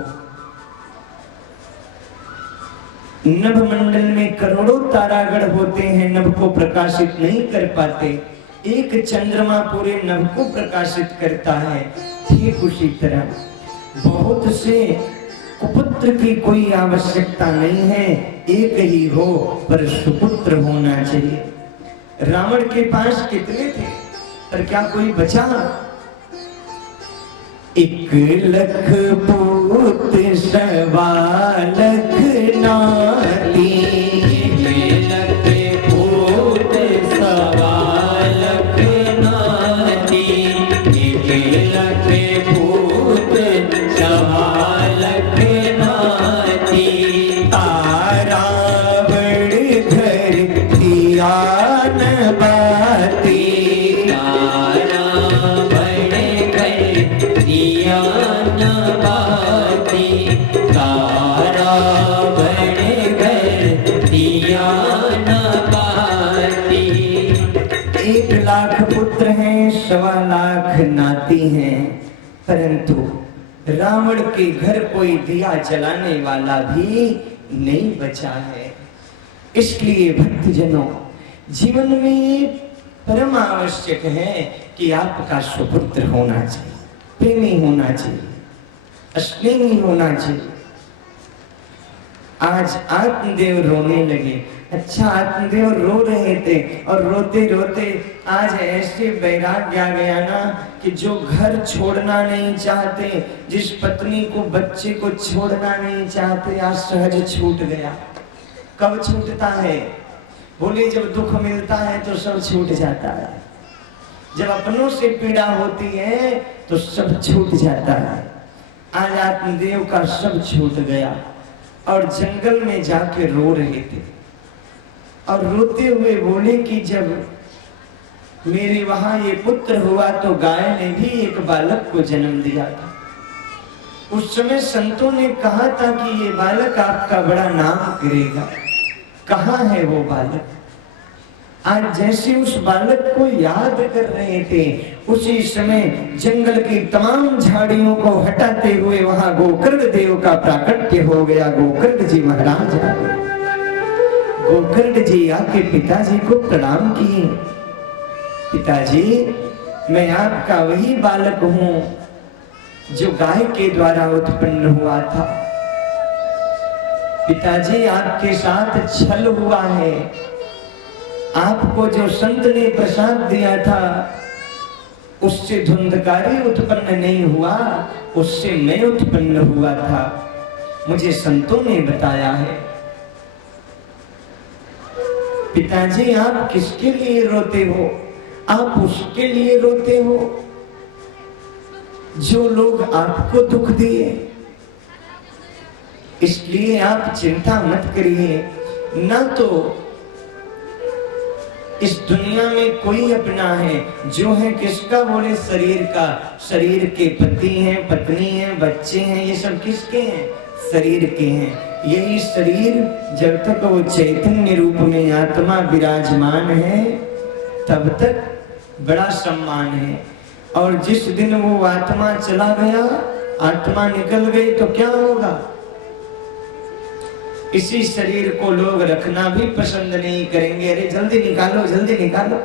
नभ मंडल में करोड़ों तारागण होते हैं, नभ को प्रकाशित नहीं कर पाते। एक चंद्रमा पूरे नभ को प्रकाशित करता है। ठीक उसी तरह बहुत से कुपुत्र की कोई आवश्यकता नहीं है, एक ही हो पर सुपुत्र होना चाहिए। रावण के पास कितने थे पर क्या कोई बचा? 1,00,000 पूत 1,15,000 नाती, 1,00,000 पूत 1,15,000 नाती, 1,00,000 पूत 1,15,000 नाती। तारा बड़ घर दिया बाती, तारा बड़े घर दिया न बाती, तारा बड़े घर दिया न बाती। 1,00,000 पुत्र हैं, 1,15,000 नाती हैं, परंतु रावण के घर कोई दिया जलाने वाला भी नहीं बचा है। इसलिए भक्तजनों, जीवन में परम आवश्यक है कि आपका सुपुत्र होना चाहिए, प्रेमी होना चाहिए, स्नेही होना चाहिए। आज आत्मदेव रोने लगे। अच्छा, आत्मदेव रो रहे थे और रोते रोते आज ऐसे वैराग्य आ गया ना कि जो घर छोड़ना नहीं चाहते, जिस पत्नी को बच्चे को छोड़ना नहीं चाहते, आज सहज छूट गया। कब छूटता है? बोले जब दुख मिलता है तो सब छूट जाता है, जब अपनों से पीड़ा होती है तो सब छूट जाता है। आज आत्मदेव का सब छूट गया और जंगल में जाके रो रहे थे और रोते हुए बोले कि जब मेरे वहां ये पुत्र हुआ तो गाय ने भी एक बालक को जन्म दिया था। उस समय संतों ने कहा था कि ये बालक आपका बड़ा नाम करेगा। कहाँ है वो बालक? आज जैसे उस बालक को याद कर रहे थे, उसी समय जंगल की तमाम झाड़ियों को हटाते हुए वहां गोकर्ण देव का प्राकट्य हो गया। गोकर्ण जी महाराज आ गए। गोकर्ण जी आके पिताजी को प्रणाम किए। पिताजी, मैं आपका वही बालक हूं जो गाय के द्वारा उत्पन्न हुआ था। पिताजी, आपके साथ छल हुआ है। आपको जो संत ने प्रसाद दिया था उससे धुंधकारी उत्पन्न नहीं हुआ, उससे मैं उत्पन्न हुआ था, मुझे संतों ने बताया है। पिताजी, आप किसके लिए रोते हो? आप उसके लिए रोते हो जो लोग आपको दुख दिए। इसलिए आप चिंता मत करिए। ना तो इस दुनिया में कोई अपना है, जो है किसका? बोले शरीर का। शरीर के पति हैं, पत्नी हैं, बच्चे हैं, ये सब किसके हैं? शरीर के हैं। यही शरीर जब तक वो चैतन्य रूप में आत्मा विराजमान है तब तक बड़ा सम्मान है। और जिस दिन वो आत्मा चला गया, आत्मा निकल गई तो क्या होगा? इसी शरीर को लोग रखना भी पसंद नहीं करेंगे। अरे जल्दी निकालो, जल्दी निकालो,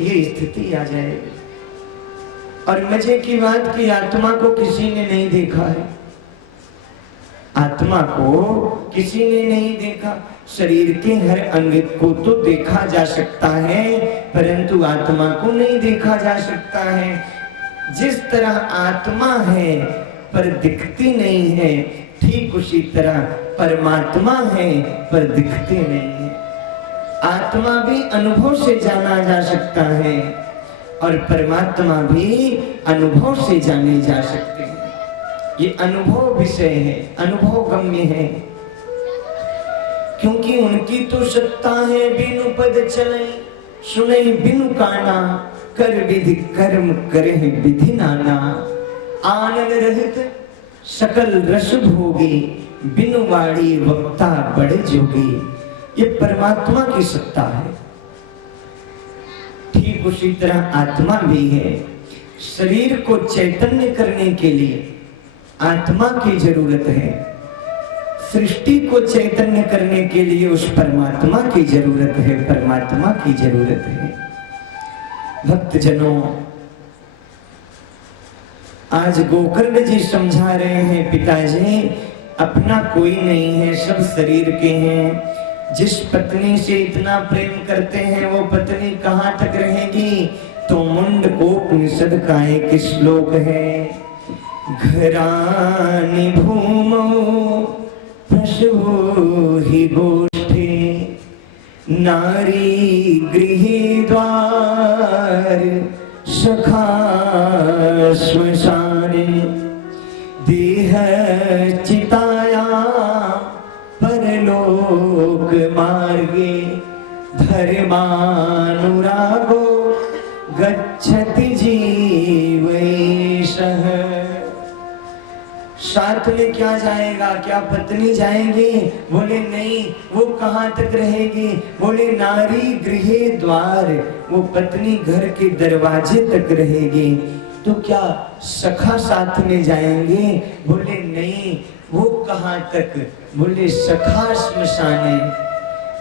ये स्थिति आ जाएगी। और मजे की बात कि आत्मा को किसी ने नहीं देखा है। आत्मा को किसी ने नहीं देखा। शरीर के हर अंग को तो देखा जा सकता है, परंतु आत्मा को नहीं देखा जा सकता है। जिस तरह आत्मा है पर दिखती नहीं है, ठीक उसी तरह परमात्मा है पर दिखते नहीं है। आत्मा भी अनुभव से जाना जा सकता है, और परमात्मा भी अनुभव से जाने जा सकते हैं। ये अनुभव विषय है, अनुभव गम्य है, क्योंकि उनकी तो सत्ता है बिनु पद चले, सुने बिनु काना, कर विधि कर्म करे विधि नाना, आनंद रहित सकल रस भोगी, बिनु वाणी वक्ता बड़े जोगी। ये परमात्मा की सत्ता है। ठीक उसी तरह आत्मा भी है। शरीर को चैतन्य करने के लिए आत्मा की जरूरत है, सृष्टि को चैतन्य करने के लिए उस परमात्मा की जरूरत है, परमात्मा की जरूरत है। भक्तजनों, आज गोकर्ण जी समझा रहे हैं, पिताजी अपना कोई नहीं है, सब शरीर के हैं। जिस पत्नी से इतना प्रेम करते हैं वो पत्नी कहाँ तक रहेगी? तो मुंडकोपनिषद का एक श्लोक है, घरानि भूमौ पशवो हि गोष्ठे, नारी गृहे द्वार सखा श्मशाने, देह चिताया परलोक मार्गे, धर्मानुरागो गच्छति जीवैषः। साथ में क्या जाएगा? क्या पत्नी जाएगी? बोले नहीं। वो कहाँ तक रहेगी? बोले नारी गृहे द्वार, वो पत्नी घर के दरवाजे तक रहेगी। तो क्या सखा साथ में जाएंगे? बोले नहीं। वो कहाँ तक? बोले सखा श्मशाने।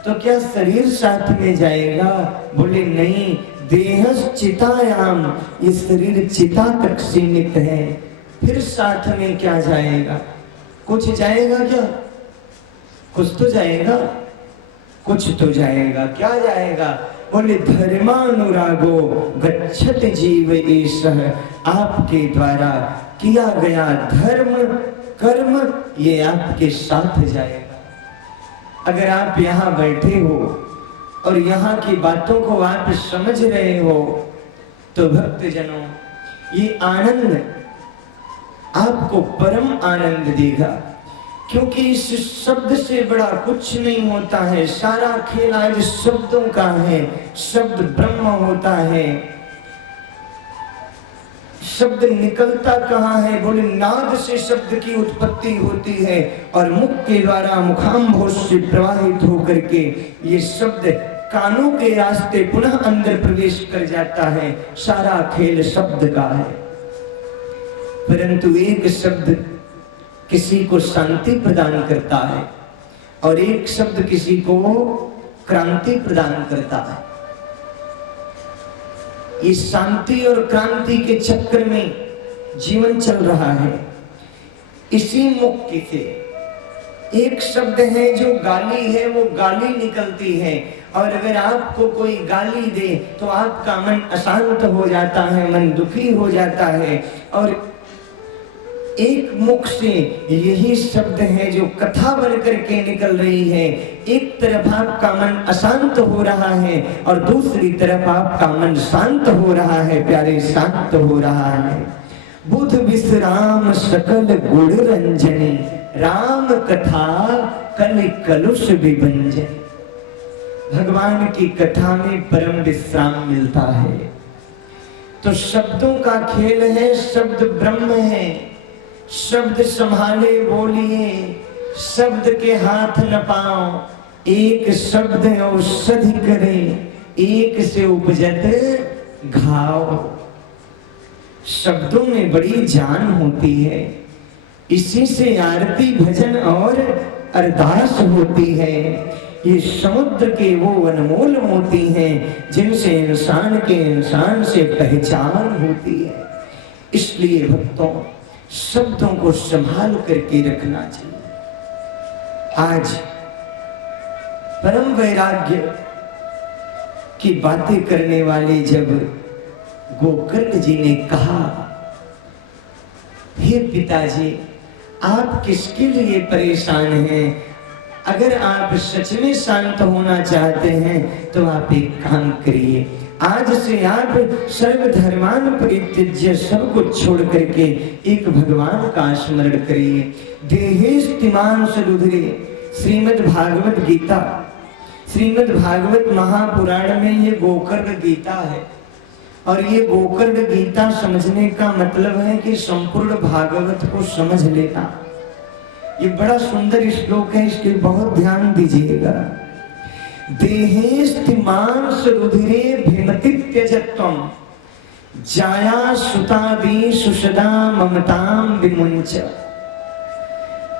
तो क्या शरीर साथ में जाएगा? बोले नहीं। देहस चितायाम, ये शरीर चिता तक सीमित है। फिर साथ में क्या जाएगा? कुछ जाएगा क्या? कुछ तो जाएगा, कुछ तो जाएगा। क्या जाएगा? बोले धर्मानुरागो गच्छत जीव ईशः, आपके द्वारा किया गया धर्म कर्म ये आपके साथ जाएगा। अगर आप यहाँ बैठे हो और यहाँ की बातों को आप समझ रहे हो तो भक्तजनों, ये आनंद आपको परम आनंद देगा, क्योंकि इस शब्द से बड़ा कुछ नहीं होता है। सारा खेल आज शब्दों का है। शब्द ब्रह्म होता है। शब्द निकलता कहाँ है? बोले नाद से शब्द की उत्पत्ति होती है और मुख के द्वारा मुखाम्भोज से प्रवाहित होकर के ये शब्द कानों के रास्ते पुनः अंदर प्रवेश कर जाता है। सारा खेल शब्द का है। परंतु एक शब्द किसी को शांति प्रदान करता है और एक शब्द किसी को क्रांति प्रदान करता है। इस शांति और क्रांति के चक्कर में जीवन चल रहा है। इसी मुक्ति से एक शब्द है जो गाली है, वो गाली निकलती है। और अगर आपको कोई गाली दे तो आपका मन अशांत हो जाता है, मन दुखी हो जाता है। और एक मुख से यही शब्द है जो कथा बन करके निकल रही है। एक तरफ आपका मन अशांत हो रहा है और दूसरी तरफ आपका मन शांत हो रहा है। प्यारे, शांत हो रहा है। बुध विश्राम सकल गुण रंजनी, राम कथा कल कलुष विभंजन। भगवान की कथा में परम विश्राम मिलता है। तो शब्दों का खेल है। शब्द ब्रह्म है। शब्द संभाले बोलिए, शब्द के हाथ न पाओ। एक शब्द औषधि करे, एक से उपजत घाव। शब्दों में बड़ी जान होती है। इसी से आरती भजन और अरदास होती है। ये समुद्र के वो अनमोल मोती हैं जिनसे इंसान के इंसान से पहचान होती है। इसलिए भक्तों, शब्दों को संभाल करके रखना चाहिए। आज परम वैराग्य की बातें करने वाले जब गोकर्ण जी ने कहा, हे पिताजी, आप किसके लिए परेशान हैं? अगर आप सच में शांत होना चाहते हैं तो आप एक काम करिए, आज से आप सर्वधर्मान परित्यज्य सब कुछ छोड़ करके एक भगवान का स्मरण करिए। देहेस्तिमान सरुधिरे, श्रीमद् भागवत गीता, श्रीमद् भागवत महापुराण में ये गोकर्ण गीता है। और ये गोकर्ण गीता समझने का मतलब है कि संपूर्ण भागवत को समझ लेना। ये बड़ा सुंदर श्लोक है, इसके बहुत ध्यान दीजिएगा। देहेस्तिमान सरुधिरे भिमति त्यजत्वम् जाया सुतादि सुषदा ममतां विमुञ्च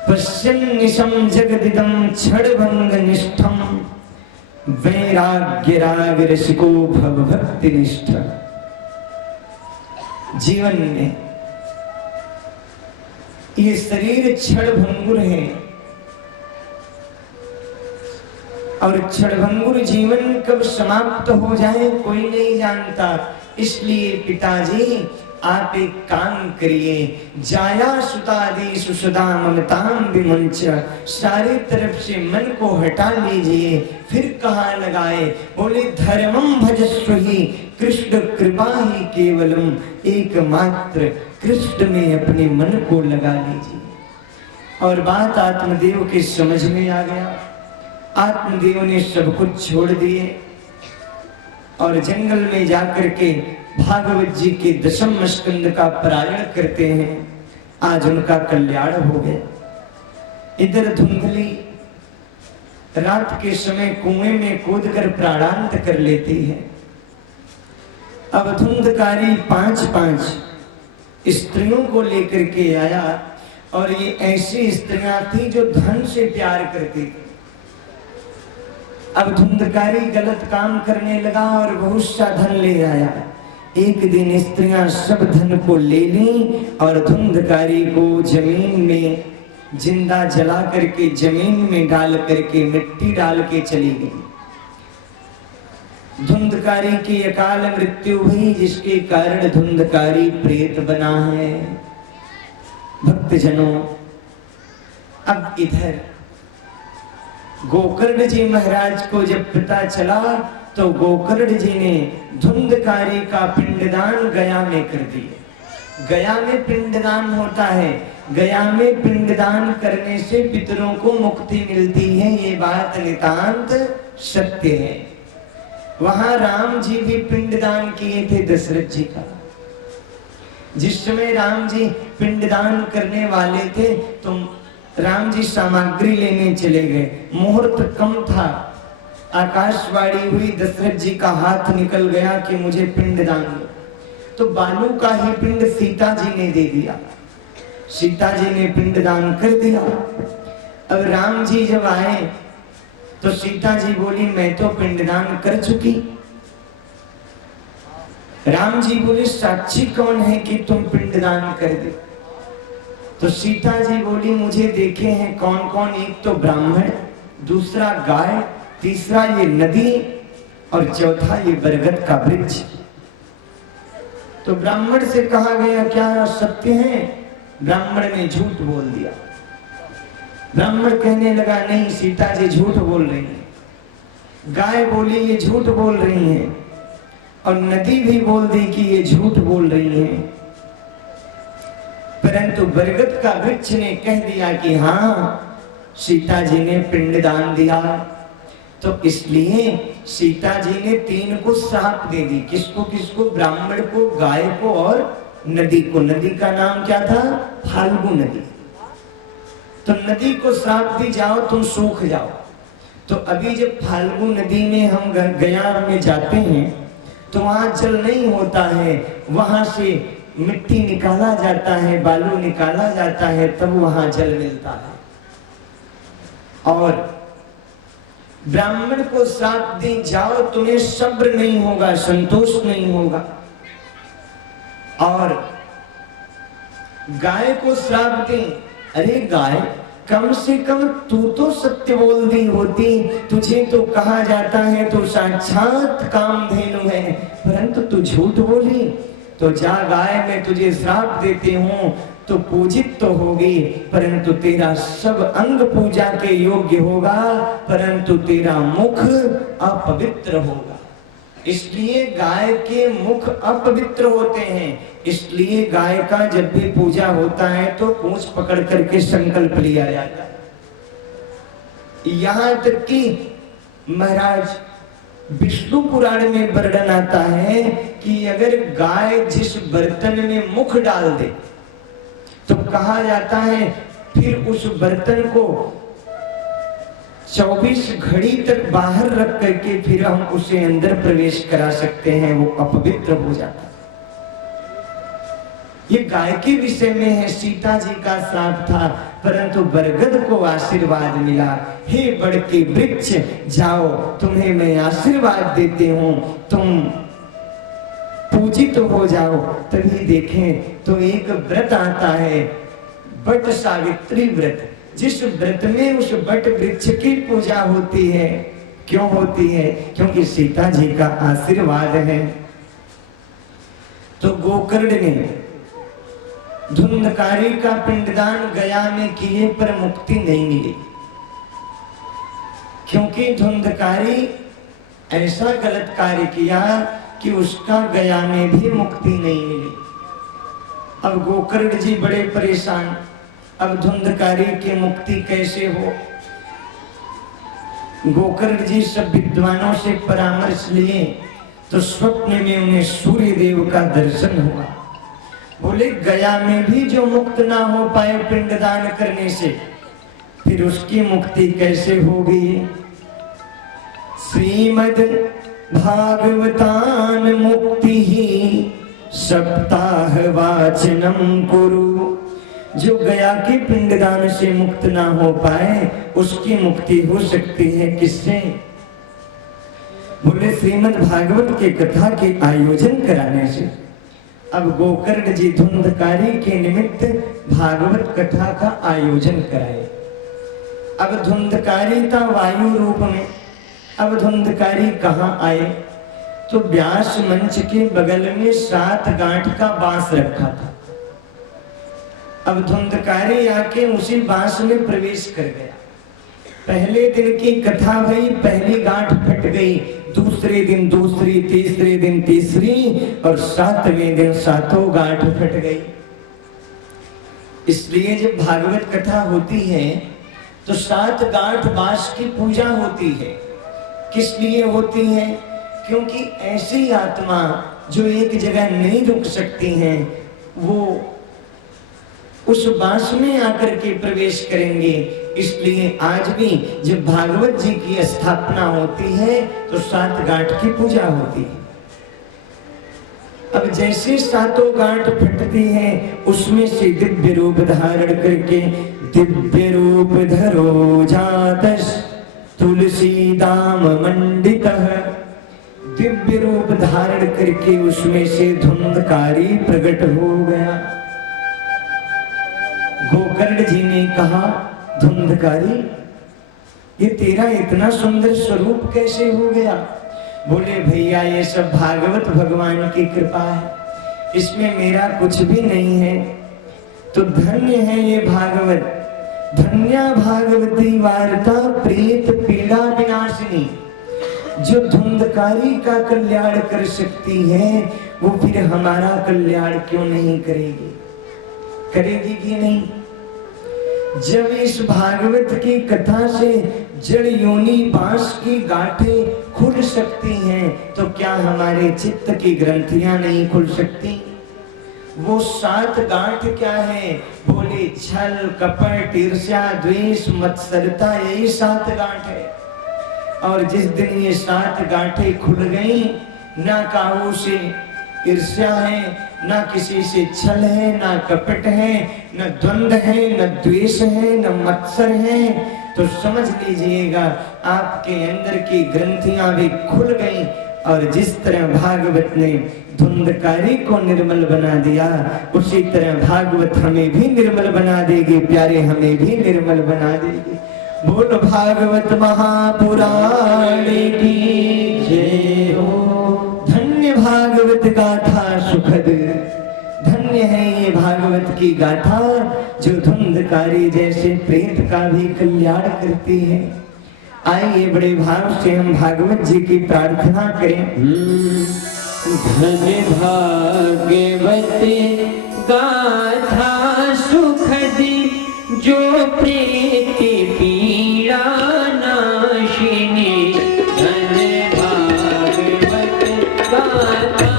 पश्यन्निशं जगदिदं क्षणभंग निष्ठं वैराग्य राग रसिको भव भक्ति निष्ठ। जीवन में ये शरीर क्षणभंगुर है और क्षणभंगुर जीवन कब समाप्त हो जाए कोई नहीं जानता। इसलिए पिताजी आप एक काम करिए, जाया सुतादि सुसुदा ममतां विमुञ्च, सारी तरफ से मन को हटा लीजिए। फिर कहाँ लगाए? बोले धर्मं भजस्व ही कृष्ण कृपा ही केवलम, एकमात्र कृष्ण में अपने मन को लगा लीजिए। और बात आत्मदेव के समझ में आ गया। आत्मदेव ने सब कुछ छोड़ दिए और जंगल में जाकर के भागवत जी के दशम स्कंद का पारायण करते हैं। आज उनका कल्याण हो गया। इधर धुंधली रात के समय कुएं में कूदकर प्राणांत कर लेती है। अब धुंधकारी 5-5 स्त्रियों को लेकर के आया और ये ऐसी स्त्रियां थी जो धन से प्यार करती थी। अब धुंधकारी गलत काम करने लगा और बहुत सा धन ले आया। एक दिन स्त्रियां सब धन को ले ली और धुंधकारी को जमीन में जिंदा जला करके जमीन में डाल करके मिट्टी डाल के चली गई। धुंधकारी की अकाल मृत्यु हुई, जिसके कारण धुंधकारी प्रेत बना है। भक्तजनों, अब इधर गोकर्ण जी महाराज को जब पता चला तो गोकर्ण जी ने धुंधकारी का पिंडदान गया में कर दिया। गया में पिंडदान होता है। गया में पिंडदान करने से पितरों को मुक्ति मिलती है, ये बात नितांत सत्य है। वहां राम जी भी पिंडदान किए थे दशरथ जी का। जिस समय राम जी पिंडदान करने वाले थे तो राम जी सामग्री लेने चले गए। मुहूर्त कम था, आकाशवाणी हुई, दशरथ जी का हाथ निकल गया कि मुझे पिंडदान दो। तो बालू का ही पिंड सीता जी ने दे दिया। सीता जी ने पिंडदान कर दिया। अब राम जी जब आए तो सीता जी बोली मैं तो पिंडदान कर चुकी। राम जी बोले साक्षी कौन है कि तुम पिंडदान कर दे? तो सीता जी बोली मुझे देखे हैं कौन कौन, एक तो ब्राह्मण, दूसरा गाय, तीसरा ये नदी और चौथा ये बरगद का वृक्ष। तो ब्राह्मण से कहा गया क्या सत्य है? ब्राह्मण ने झूठ बोल दिया। ब्राह्मण कहने लगा नहीं सीता जी झूठ बोल रही है। गाय बोली ये झूठ बोल रही है और नदी भी बोल दी कि ये झूठ बोल रही है। परंतु बरगद का वृक्ष ने कह दिया कि हाँ सीता जी ने पिंडदान दिया। तो इसलिए सीता जी ने 3 को श्राप दे दी। किसको किसको? ब्राह्मण को, गाय को और नदी को। नदी का नाम क्या था? फाल्गु नदी। तो नदी को श्राप दी जाओ तुम सूख जाओ। तो अभी जब फाल्गु नदी में हम गया में जाते हैं तो वहां जल नहीं होता है, वहां से मिट्टी निकाला जाता है, बालू निकाला जाता है, तब वहां जल मिलता है। और ब्राह्मण को श्राप दी जाओ तुम्हें सब्र नहीं होगा, संतोष नहीं होगा। और गाय को श्राप दी, अरे गाय कम से कम तू तो सत्य बोल दी होती, तुझे तो कहा जाता है तो साक्षात कामधेनु है, परंतु तू झूठ बोली। तो जा गाय मैं तुझे श्राप देते हूं तो पूजित तो होगी, परंतु तेरा सब अंग पूजा के योग्य होगा, परंतु तेरा मुख अपवित्र होगा। इसलिए गाय के मुख अपवित्र होते हैं। इसलिए गाय का जब भी पूजा होता है तो पूंछ पकड़ करके संकल्प लिया जाता है। यहां तक कि महाराज विष्णु पुराण में वर्णन आता है कि अगर गाय जिस बर्तन में मुख डाल दे तो कहा जाता है फिर उस बर्तन को 24 घड़ी तक बाहर रख करके फिर हम उसे अंदर प्रवेश करा सकते हैं, वो अपवित्र हो जाता है। ये गाय के विषय में है। सीता जी का श्राप था, परंतु बरगद को आशीर्वाद मिला, हे बड़ के वृक्ष जाओ, तुम्हें मैं आशीर्वाद देते हूं, तुम पूजित हो जाओ। तभी देखें तो एक व्रत आता है, बट सावित्री व्रत, जिस व्रत में उस बट वृक्ष की पूजा होती है। क्यों होती है? क्योंकि सीता जी का आशीर्वाद है। तो गोकर्ण ने धुंधकारी का पिंडदान गया में किए पर मुक्ति नहीं मिली, क्योंकि धुंधकारी ऐसा गलत कार्य किया कि उसका गया में भी मुक्ति नहीं मिली। अब गोकर्ण जी बड़े परेशान, अब धुंधकारी की मुक्ति कैसे हो? गोकर्ण जी सब विद्वानों से परामर्श लिए तो स्वप्न में उन्हें सूर्य देव का दर्शन हुआ। बोले गया में भी जो मुक्त ना हो पाए पिंडदान करने से, फिर उसकी मुक्ति कैसे होगी? श्रीमद् भागवतान मुक्ति ही सप्ताह वाचनम कुरु। जो गया के पिंडदान से मुक्त ना हो पाए उसकी मुक्ति हो सकती है किससे? बोले श्रीमद् भागवत के कथा के आयोजन कराने से। अब गोकर्ण जी धुंधकारी के निमित्त भागवत कथा का आयोजन कराए। अब धुंधकारी था वायु रूप में, अब धुंधकारी कहाँ आए? तो व्यास मंच के बगल में 7 गांठ का बांस रखा था। अब धुंधकारी आके उसी बांस में प्रवेश कर गया। पहले दिन की कथा भई, पहली गांठ फट गई, दूसरे दिन दूसरी, तीसरे दिन तीसरी और 7वें दिन 7 गांठ फट गई। इसलिए जब भागवत कथा होती है तो 7 गांठ बांस की पूजा होती है। किस लिए होती है? क्योंकि ऐसी आत्मा जो एक जगह नहीं रुक सकती हैं, वो उस बांस में आकर के प्रवेश करेंगे। इसलिए आज भी जब भागवत जी की स्थापना होती है तो 7 गांठ की पूजा होती है। अब जैसे 7 गांठ फटती है उसमें से दिव्य रूप धारण करके, दिव्य रूप धरो जातस तुलसी दाम मंडितः, दिव्य रूप धारण करके उसमें से धुंधकारी प्रकट हो गया। गोकर्ण जी ने कहा, धुंधकारी ये तेरा इतना सुंदर स्वरूप कैसे हो गया? बोले भैया ये सब भागवत भगवान की कृपा है, इसमें मेरा कुछ भी नहीं है। तो धन्य है ये भागवत, धन्या भागवती वार्ता प्रेत पीड़ा विनाशिनी। जो धुंधकारी का कल्याण कर सकती है वो फिर हमारा कल्याण क्यों नहीं करेगी? करेगी कि नहीं? जब इस भागवत की कथा से जड़ योनि बांस की गांठें खुल सकती हैं तो क्या हमारे चित्त की ग्रंथियां नहीं खुल सकती? वो 7 गांठ क्या है? बोले छल कपट ईर्ष्या द्वेष मत्सरता, यही 7 गांठ है। और जिस दिन ये 7 गांठें खुल गई, ना काहू से ईर्ष्या है, ना किसी से छल है, ना कपट है, न द्वंद है, न द्वेष है, न मत्सर है, तो समझ लीजिएगा आपके अंदर की ग्रंथियां भी खुल गई। और जिस तरह भागवत ने धुंधकारी को निर्मल बना दिया, उसी तरह भागवत हमें भी निर्मल बना देगी, प्यारे हमें भी निर्मल बना देगी। बोल भागवत महापुराण की जय हो। धन्य भागवत गाथा सुखद, धन्य है ये भागवत की गाथा जो धुंधकारी जैसे प्रेत का भी कल्याण करती है। आइए बड़े भाव से हम भागवत जी की प्रार्थना करें। धन्य भागवत गाथा सुखदी जो प्रीति पीड़ा नाशिनी। धन्य भागवत गाथा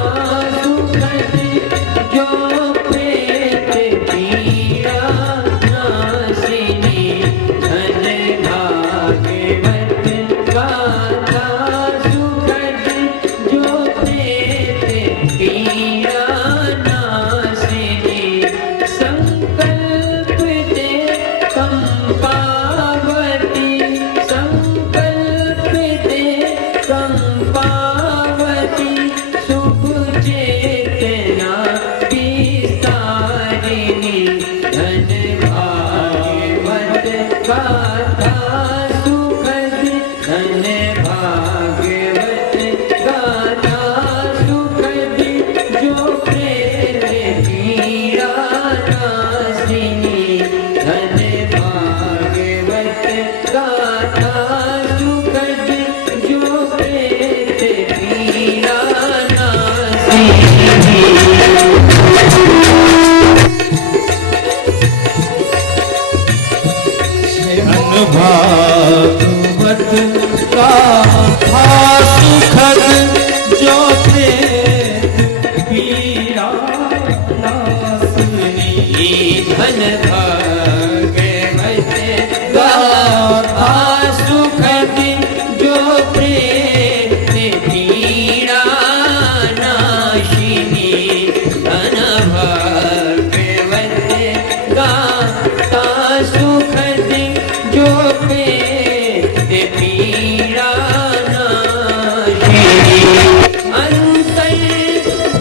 सुखदी जो प्रीति पीड़ा नाशिनी। धन्य भागवत गाथा सुखदी जो प्रीति पीड़ा नाशिनी। संकल्प दे कंपावती, संकल्प दे कंपावती, शुभ चेतना विस्तारिणी। धन भागवत गाथा सुखद, धन भागवत गाथा सुखद जो प्रेम पीड़ा नाशिनी। धन भागवत गाथा सुखद जो प्रेम पीड़ा नाशिनी। भागवत गाथा सुखद जो प्रेत पीड़ा नाशिनी। धन भागवत गाथा सुखद जो प्रेत पीड़ा नाशिनी। धन भागवत गाथा सुखद जो प्रेत पीड़ा नाशिनी। अंतर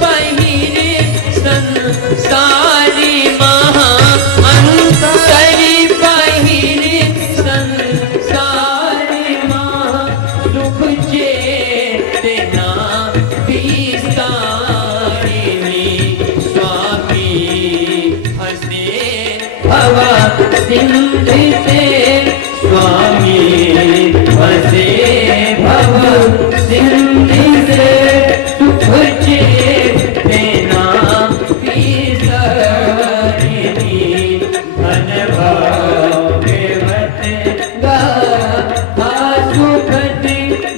बहिरे संसारी महा, अंतर बहिरे संसारी महा, सुख चेतना विस्तारिणी। स्वामी हसे भव सिंधु से, स्वामी हसे भव सिंधु से, सुख चेतना विस्तारिणी। धन भागवत गाथा सुखद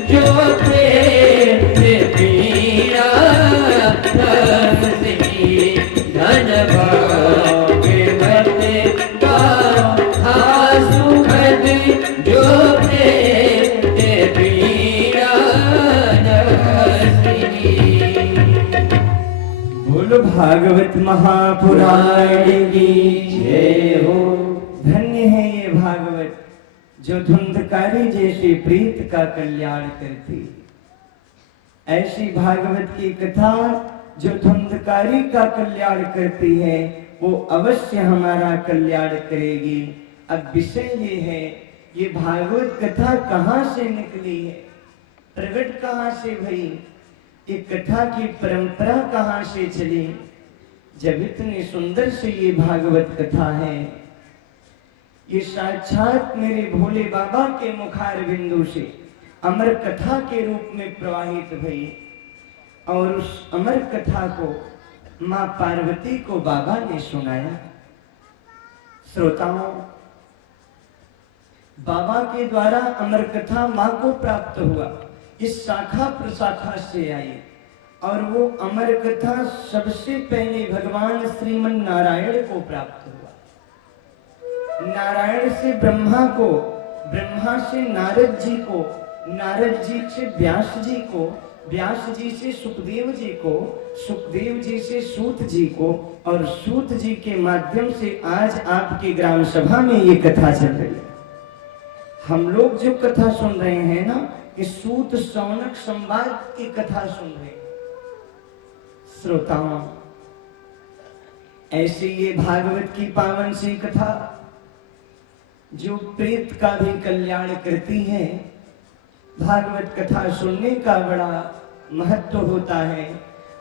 जो प्रेत पीड़ा नाशिनी। धन भागवत गाथा सुखद जो प्रेत पीड़ा नाशिनी। बोलो भागवत महापुराण की जय हो। धन्य है ये भागवत जो धुंधकारी जैसे प्रीत का कल्याण करती। ऐसी भागवत की कथा जो धुंधकारी का कल्याण करती है वो अवश्य हमारा कल्याण करेगी। अब विषय ये है, ये भागवत कथा कहाँ से निकली है, प्रकट कहाँ से भई, ये कथा की परंपरा कहाँ से चली। जब इतनी सुंदर से ये भागवत कथा है, ये साक्षात मेरे भोले बाबा के मुखार बिंदु से अमर कथा के रूप में प्रवाहित भई और उस अमर कथा को मां पार्वती को बाबा ने सुनाया। श्रोताओं, बाबा के द्वारा अमर कथा मां को प्राप्त हुआ, इस शाखा प्रशाखा से आई और वो अमर कथा सबसे पहले भगवान श्रीमन नारायण को प्राप्त हुआ। नारायण से ब्रह्मा को, ब्रह्मा से नारद जी को, नारद जी से व्यास जी को, व्यास जी से सुखदेव जी को, सुखदेव जी से सूत जी को और सूत जी के माध्यम से आज आपकी ग्राम सभा में ये कथा चल रही है। हम लोग जो कथा सुन रहे हैं ना, ये सूत शौनक संवाद की कथा सुन रहे हैं। श्रोताओं, ऐसे ये भागवत की पावन सी कथा जो प्रेत का भी कल्याण करती है। भागवत कथा सुनने का बड़ा महत्व होता है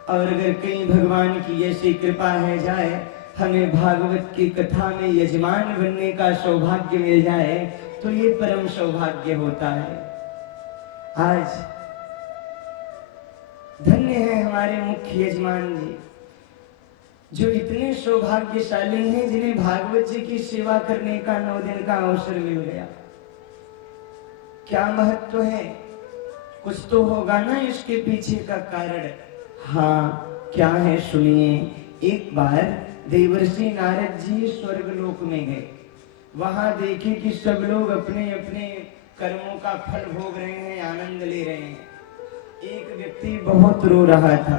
और अगर कहीं भगवान की ऐसी कृपा है जाए, हमें भागवत की कथा में यजमान बनने का सौभाग्य मिल जाए तो ये परम सौभाग्य होता है। आज धन्य है हमारे मुख्य यजमान जी, जो इतने सौभाग्यशाली हैं जिन्हें भागवत जी की सेवा करने का 9 दिन का अवसर मिल गया। क्या महत्व है? कुछ तो होगा ना इसके पीछे का कारण। हाँ, क्या है सुनिए। एक बार देवर्षि नारद जी स्वर्गलोक में गए। वहां देखे कि सब लोग अपने अपने कर्मों का फल भोग रहे हैं, आनंद ले रहे हैं। एक व्यक्ति बहुत रो रहा था।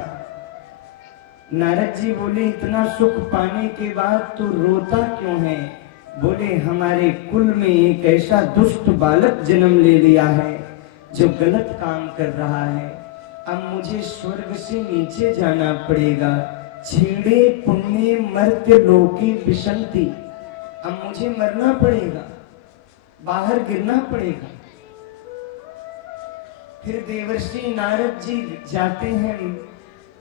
नारद जी बोले, इतना सुख पाने के बाद तू रोता क्यों है? बोले, हमारे कुल में एक ऐसा दुष्ट बालक जन्म ले लिया है जो गलत काम कर रहा है। अब मुझे स्वर्ग से नीचे जाना पड़ेगा। छेड़े पुण्य मर्त्य लोके विशंति। अब मुझे मरना पड़ेगा, बाहर गिरना पड़ेगा। फिर देवर्षि नारद जी जाते हैं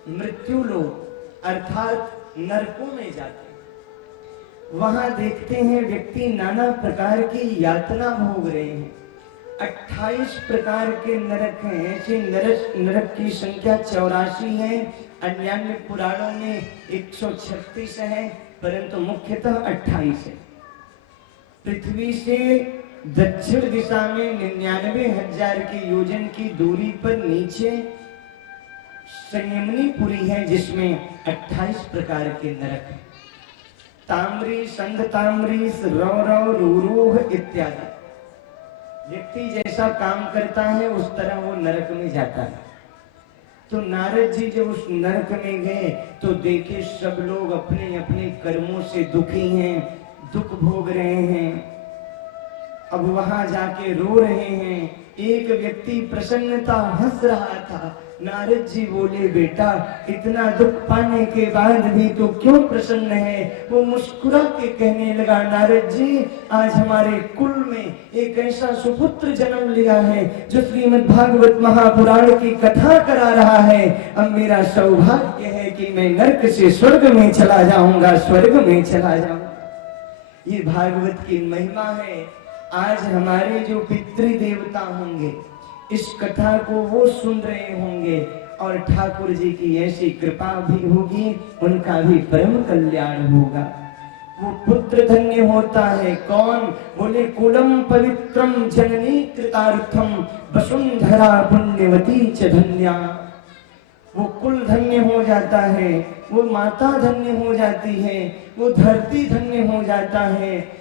मृत्यु लोक, अर्थात नरकों में जाते हैं। वहां देखते हैं व्यक्ति नाना प्रकार की यातना भोग रहे हैं। 28 प्रकार के नरक हैं। ऐसे नरक की संख्या 84 है। अन्य पुराणों में 136 है, परंतु मुख्यतः 28 है। पृथ्वी से दक्षिण दिशा में 99,000 की योजन की दूरी पर नीचे संयमनीपुरी है, जिसमें 28 प्रकार के नरक हैं। ताम्री, संग ताम्री, रौरव, रूरूह इत्यादि। व्यक्ति जैसा काम करता है उस तरह वो नरक में जाता है। तो नारद जी जब उस नरक में गए तो देखे सब लोग अपने अपने कर्मों से दुखी हैं, दुख भोग रहे हैं। अब वहां जाके रो रहे हैं। एक व्यक्ति प्रसन्नता हंस रहा था। नारद जी बोले, बेटा इतना दुख पाने के बाद भी तो क्यों प्रसन्न है? वो मुस्कुरा के कहने लगा, नारद जी आज हमारे कुल में एक ऐसा सुपुत्र जन्म लिया है जो श्रीमद् भागवत महापुराण की कथा करा रहा है। अब मेरा सौभाग्य है कि मैं नरक से स्वर्ग में चला जाऊंगा, स्वर्ग में चला जाऊंगा। ये भागवत की महिमा है। आज हमारे जो पितृ देवता होंगे इस कथा को वो सुन रहे होंगे और ठाकुर जी की ऐसी कृपा भी होगी, उनका भी परम कल्याण होगा। वो पुत्र धन्य होता है। कौन? बोले, कुलम पवित्रम जननी कृतार्थम वसुंधरा पुण्यवती च धन्या। वो कुल धन्य हो जाता है, वो माता धन्य हो जाती है, वो धरती धन्य हो जाता है,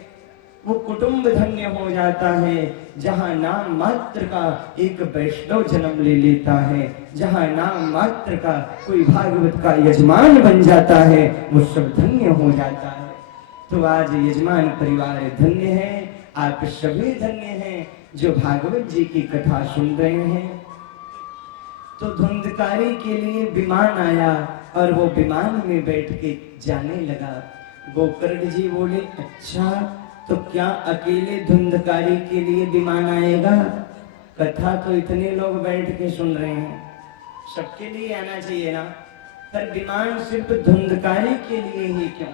वो कुटुंब धन्य हो जाता है। जहां नाम मात्र का एक वैष्णव जन्म ले लेता है, जहां नाम मात्र का कोई भागवत का यजमान बन जाता है, वो सब धन्य हो जाता है। तो आज यजमान परिवार धन्य है, आप सभी धन्य हैं जो भागवत जी की कथा सुन रहे हैं। तो धुंधकारी के लिए विमान आया और वो विमान में बैठ के जाने लगा। गोकर्ण जी बोले, अच्छा तो क्या अकेले धुंधकारी के लिए विमान आएगा? कथा तो इतने लोग बैठ के सुन रहे हैं, सबके लिए आना चाहिए ना, पर विमान सिर्फ धुंधकारी के लिए ही क्यों?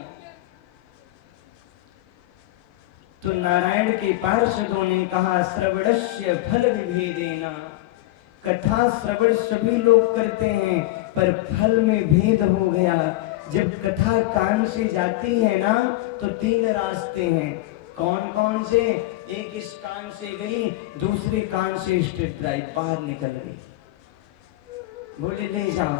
तो नारायण के पार्षदों ने कहा, श्रवणस्य फल विभेदेना। कथा श्रवण सभी लोग करते हैं, पर फल में भेद हो गया। जब कथा कान से जाती है ना तो 3 रास्ते हैं। कौन कौन से? एक इस कान से गई, दूसरे कान से स्ट्रेट ड्राइव बाहर निकल गई, बोले ले जाओ।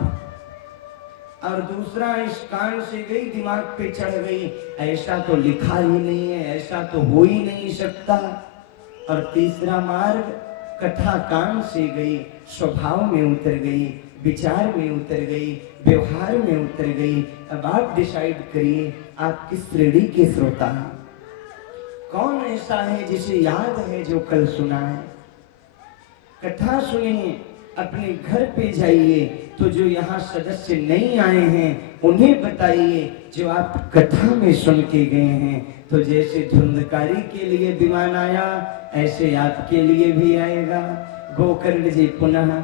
और दूसरा इस कान से गई, दिमाग पे चढ़ गई, ऐसा तो लिखा ही नहीं है, ऐसा तो हो ही नहीं सकता। और तीसरा मार्ग, कथा कान से गई, स्वभाव में उतर गई, विचार में उतर गई, व्यवहार में उतर गई। अब आप डिसाइड करिए आप किस श्रेणी के श्रोता हैं। कौन ऐसा है जिसे याद है जो कल सुना है? कथा सुनिए, अपने घर पे जाइए, तो जो यहाँ सदस्य नहीं आए हैं उन्हें बताइए जो आप कथा में सुन के गए हैं। तो जैसे धुंधकारी के लिए विमान आया, ऐसे आपके लिए भी आएगा। गोकर्ण जी पुनः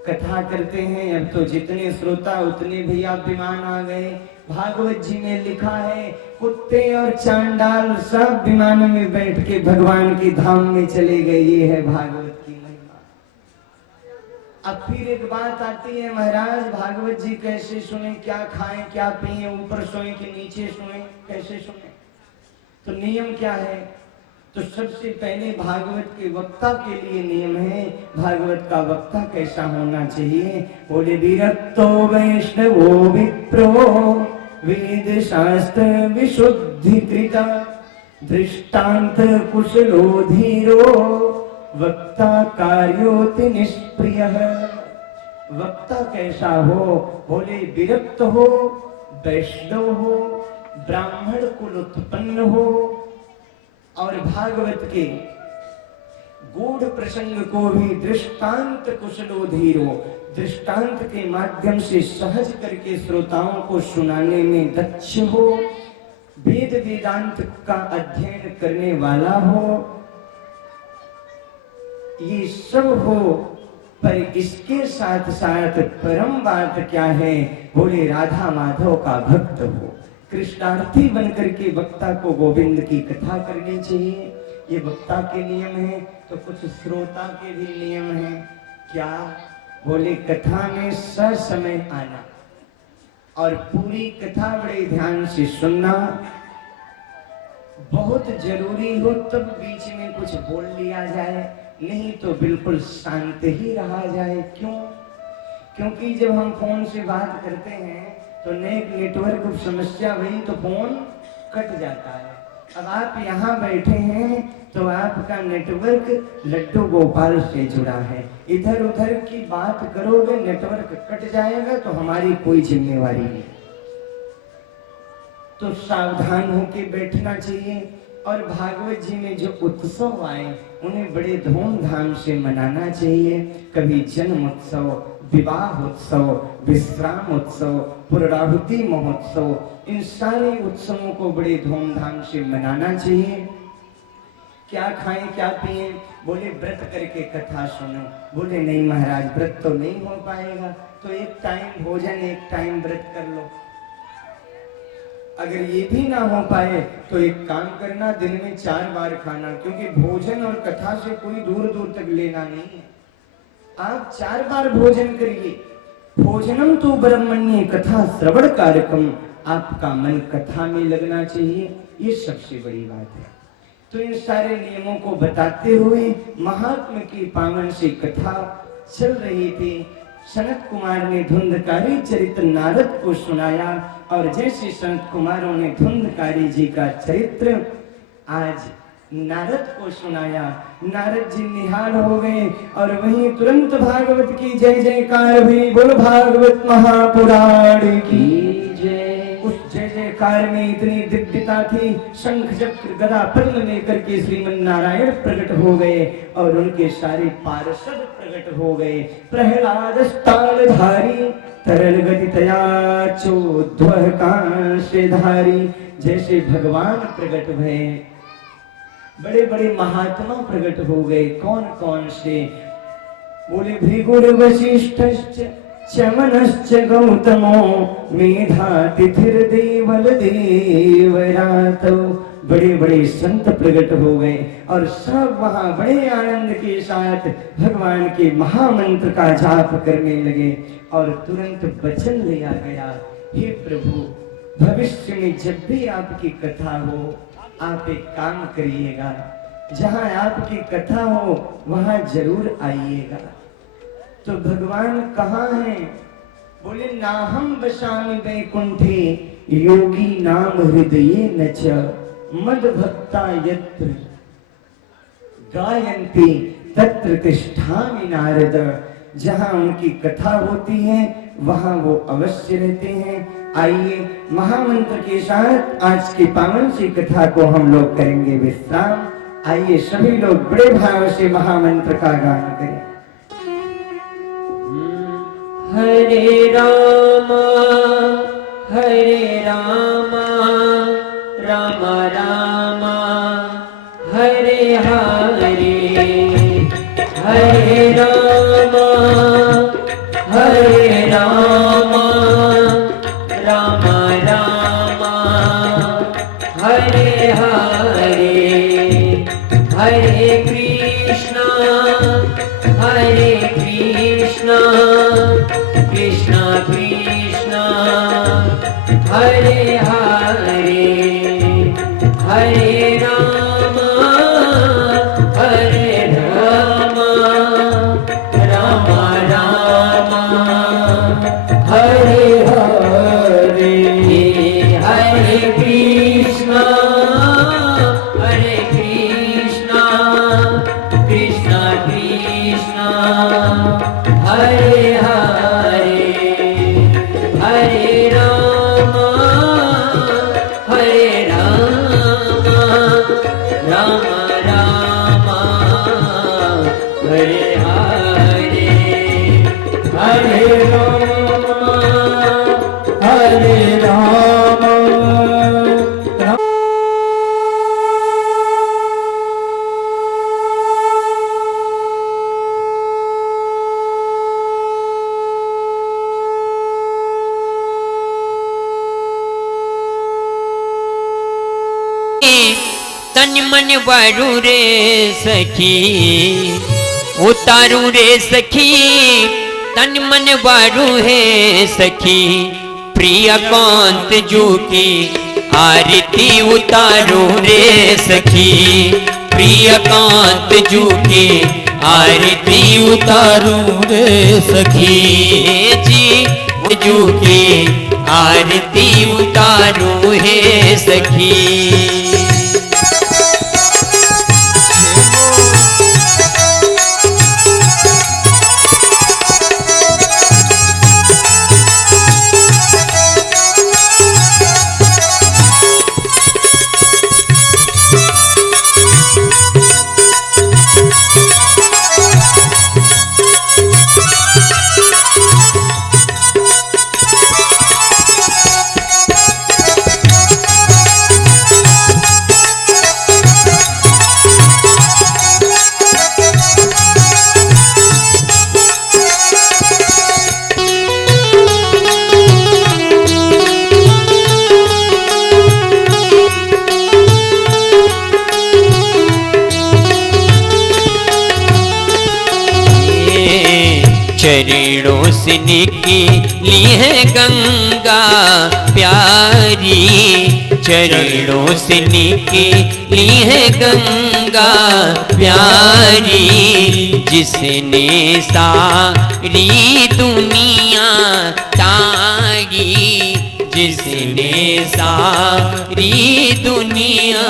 कथा करते हैं। अब तो जितने श्रोता उतने भैया विमान आ गए। भागवत जी में लिखा है कुत्ते और चांडाल सब विमानों में बैठ के भगवान की धाम में चले गए। ये है भागवत की महिमा। अब फिर एक बात आती है, महाराज भागवत जी कैसे सुने, क्या खाएं क्या पिए, ऊपर सोए कि नीचे सोए, कैसे सुने? तो नियम क्या है? तो सबसे पहले भागवत के वक्ता के लिए नियम है। भागवत का वक्ता कैसा होना चाहिए? बोले विरक्तो वैष्णवो विप्रो वेद शास्त्र विशुद्धिकृता दृष्टांत कुशलो धीरो वक्ता कार्योति निष्प्रियः। वक्ता कैसा हो? बोले विरक्त हो, वैष्णव हो, ब्राह्मण कुल उत्पन्न हो और भागवत के गूढ़ प्रसंग को भी दृष्टांत कुशलोधीर हो, दृष्टांत के माध्यम से सहज करके श्रोताओं को सुनाने में दक्ष हो, वेद वेदांत का अध्ययन करने वाला हो, ये सब हो। पर इसके साथ साथ परम बात क्या है? बोले राधा माधव का भक्त हो, कृष्णार्थी बनकर के वक्ता को गोविंद की कथा करनी चाहिए। ये वक्ता के नियम है। तो कुछ श्रोता के भी नियम है। क्या? बोले कथा में ससमय आना और पूरी कथा बड़े ध्यान से सुनना। बहुत जरूरी हो तब बीच में कुछ बोल लिया जाए, नहीं तो बिल्कुल शांत ही रहा जाए। क्यों? क्योंकि जब हम फोन से बात करते हैं तो नेटवर्क समस्या हुई तो फोन कट जाता है। अब आप यहाँ बैठे हैं तो आपका नेटवर्क लड्डू गोपाल से जुड़ा है। इधर उधर की बात करोगे नेटवर्क कट जाएगा तो हमारी कोई जिम्मेवारी नहीं। तो सावधान होके बैठना चाहिए। और भागवत जी में जो उत्सव आए उन्हें बड़े धूमधाम से मनाना चाहिए। कभी जन्म उत्सव, विवाह उत्सव, विश्राम उत्सव, पूर्णाहुति महोत्सव, इन सारे उत्सवों को बड़े धूमधाम से मनाना चाहिए। क्या खाएं क्या पिए? बोले व्रत करके कथा सुनो। बोले नहीं महाराज व्रत तो नहीं हो पाएगा, तो एक टाइम भोजन एक टाइम व्रत कर लो। अगर ये भी ना हो पाए तो एक काम करना, दिन में 4 बार खाना, क्योंकि भोजन और कथा से कोई दूर दूर तक लेना नहीं है। आप 4 बार भोजन करिए। भोजनम तो ब्रह्मण्य कथा श्रवण कार्यक्रम, आपका मन कथा में लगना चाहिए। ये सबसे बड़ी बात है। तो इन सारे नियमों को बताते हुए महात्मा की पावन से कथा चल रही थी। सनत कुमार ने धुंधकारी चरित्र नारद को सुनाया और जैसे सनत कुमारों ने धुंधकारी जी का चरित्र आज नारद को सुनाया, नारद जी निहाल हो गए और वहीं तुरंत भागवत की जय जयकार हुई। बोल भागवत महापुराण की जय। उस जय जयकार में इतनी दिव्यता थी, शंख चक्र गदा पद्म लेकर के श्रीमन नारायण प्रकट हो गए और उनके सारे पार्षद प्रकट हो गए। प्रहलाद स्थालधारी तरल गति तया चोद्वह कांशधारी, जैसे भगवान प्रकट भये बड़े बड़े महात्मा प्रकट हो गए। कौन कौन से? बोले भृगुर वशिष्ठश्च चमनश्च गौतमो मेधातिथिर देवल देवरातो, बड़े बड़े संत प्रकट हो गए और सब वहां बड़े आनंद के साथ भगवान के महामंत्र का जाप करने लगे। और तुरंत वचन लिया गया, हे प्रभु भविष्य में जब भी आपकी कथा हो आप एक काम करिएगा, जहां आपकी कथा हो वहां जरूर आइएगा। तो भगवान कहाँ हैं? बोले नाहम वसामि वैकुंठे योगी नाम हृदये न च मद भक्ता यत्र गायन्ति तत्र तिष्ठामि नारद। जहां उनकी कथा होती है वहां वो अवश्य रहते हैं। आइए महामंत्र के साथ आज की पावन सी कथा को हम लोग करेंगे विश्राम। आइए सभी लोग बड़े भाव से महामंत्र का गान करें। हरे रामा रामा रामा हरे हरे, हरे रामा राम राम राम हरे हरे हरे कृष्णा कृष्णा कृष्णा हरे हरे हरे राम राम राम हरे हरे हरे कृष्णा कृष्णा कृष्णा हरे हरे हरे राम राम राम हरे हरे हरे राम तन मन वारू रे सखी उतारू रे सखी तन मन वारू है सखी प्रिय कांत जू की आरती उतारू रे सखी प्रिय कांत जू की आरती उतारू रे सखी जी जू की आरती उतारू है सखी। चरणों से निकली है गंगा प्यारी चरणों से निकली है गंगा प्यारी जिसने सारी दुनिया तारी जिसने सारी दुनिया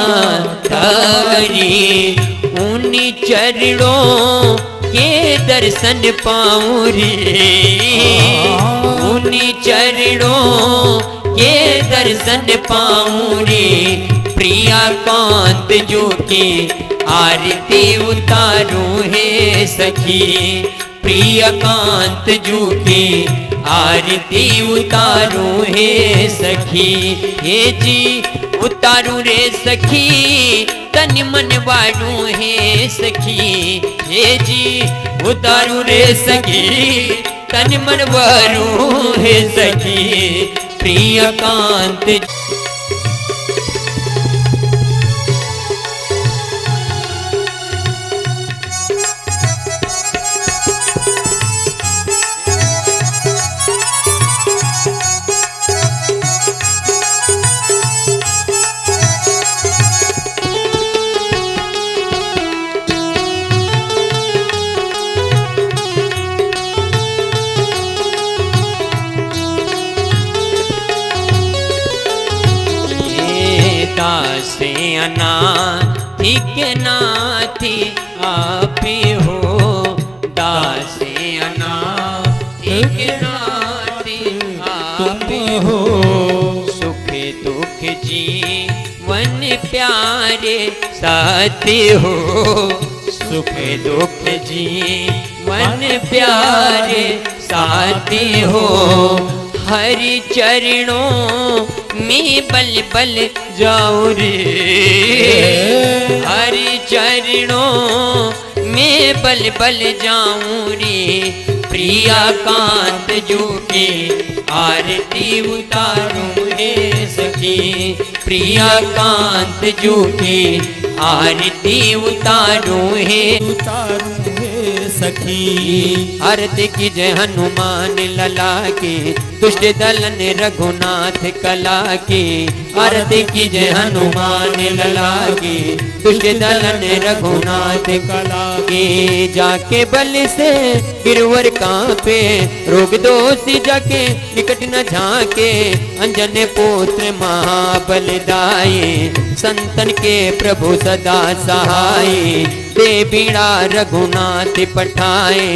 तारी उन चरणों के दर्शन पाऊं रे उन चरणों के दर्शन पाऊं रे प्रिया कांत जो के आरती उतारूं है सखी प्रिया कांत जो के आरती उतारूं है सखी हे जी उतारूं रे सखी तन मन वारू है सखी हे जी उतारू रे सखी तन मन वारू है सखी प्रिय कांत दासे अनाथी के नाथी आप हो दासे अनाथी के नाथी आप हो सुख दुख जीवन प्यारे साथी हो सुख दुख जीवन प्यारे साथी हो हरि चरणों में बल बल जाओ रे हरि चरणों मैं बल बल जाऊं रे प्रिया कांत जू के आरती उतारूं रे सखी प्रिया कांत जू के आरती उतारूं हे सखी। आरती की जय हनुमान लला की दुष्ट दलन रघुनाथ कला की आरती की जय हनुमान लला की दुष्ट दलन रघुनाथ कला की जाके बल से गिरवर कांपे रोग दोषी जाके निकट न झाके अंजन पुत्र महाबल दाये संतन के प्रभु सदा सहाय दे बीड़ा रघुनाथ पठाए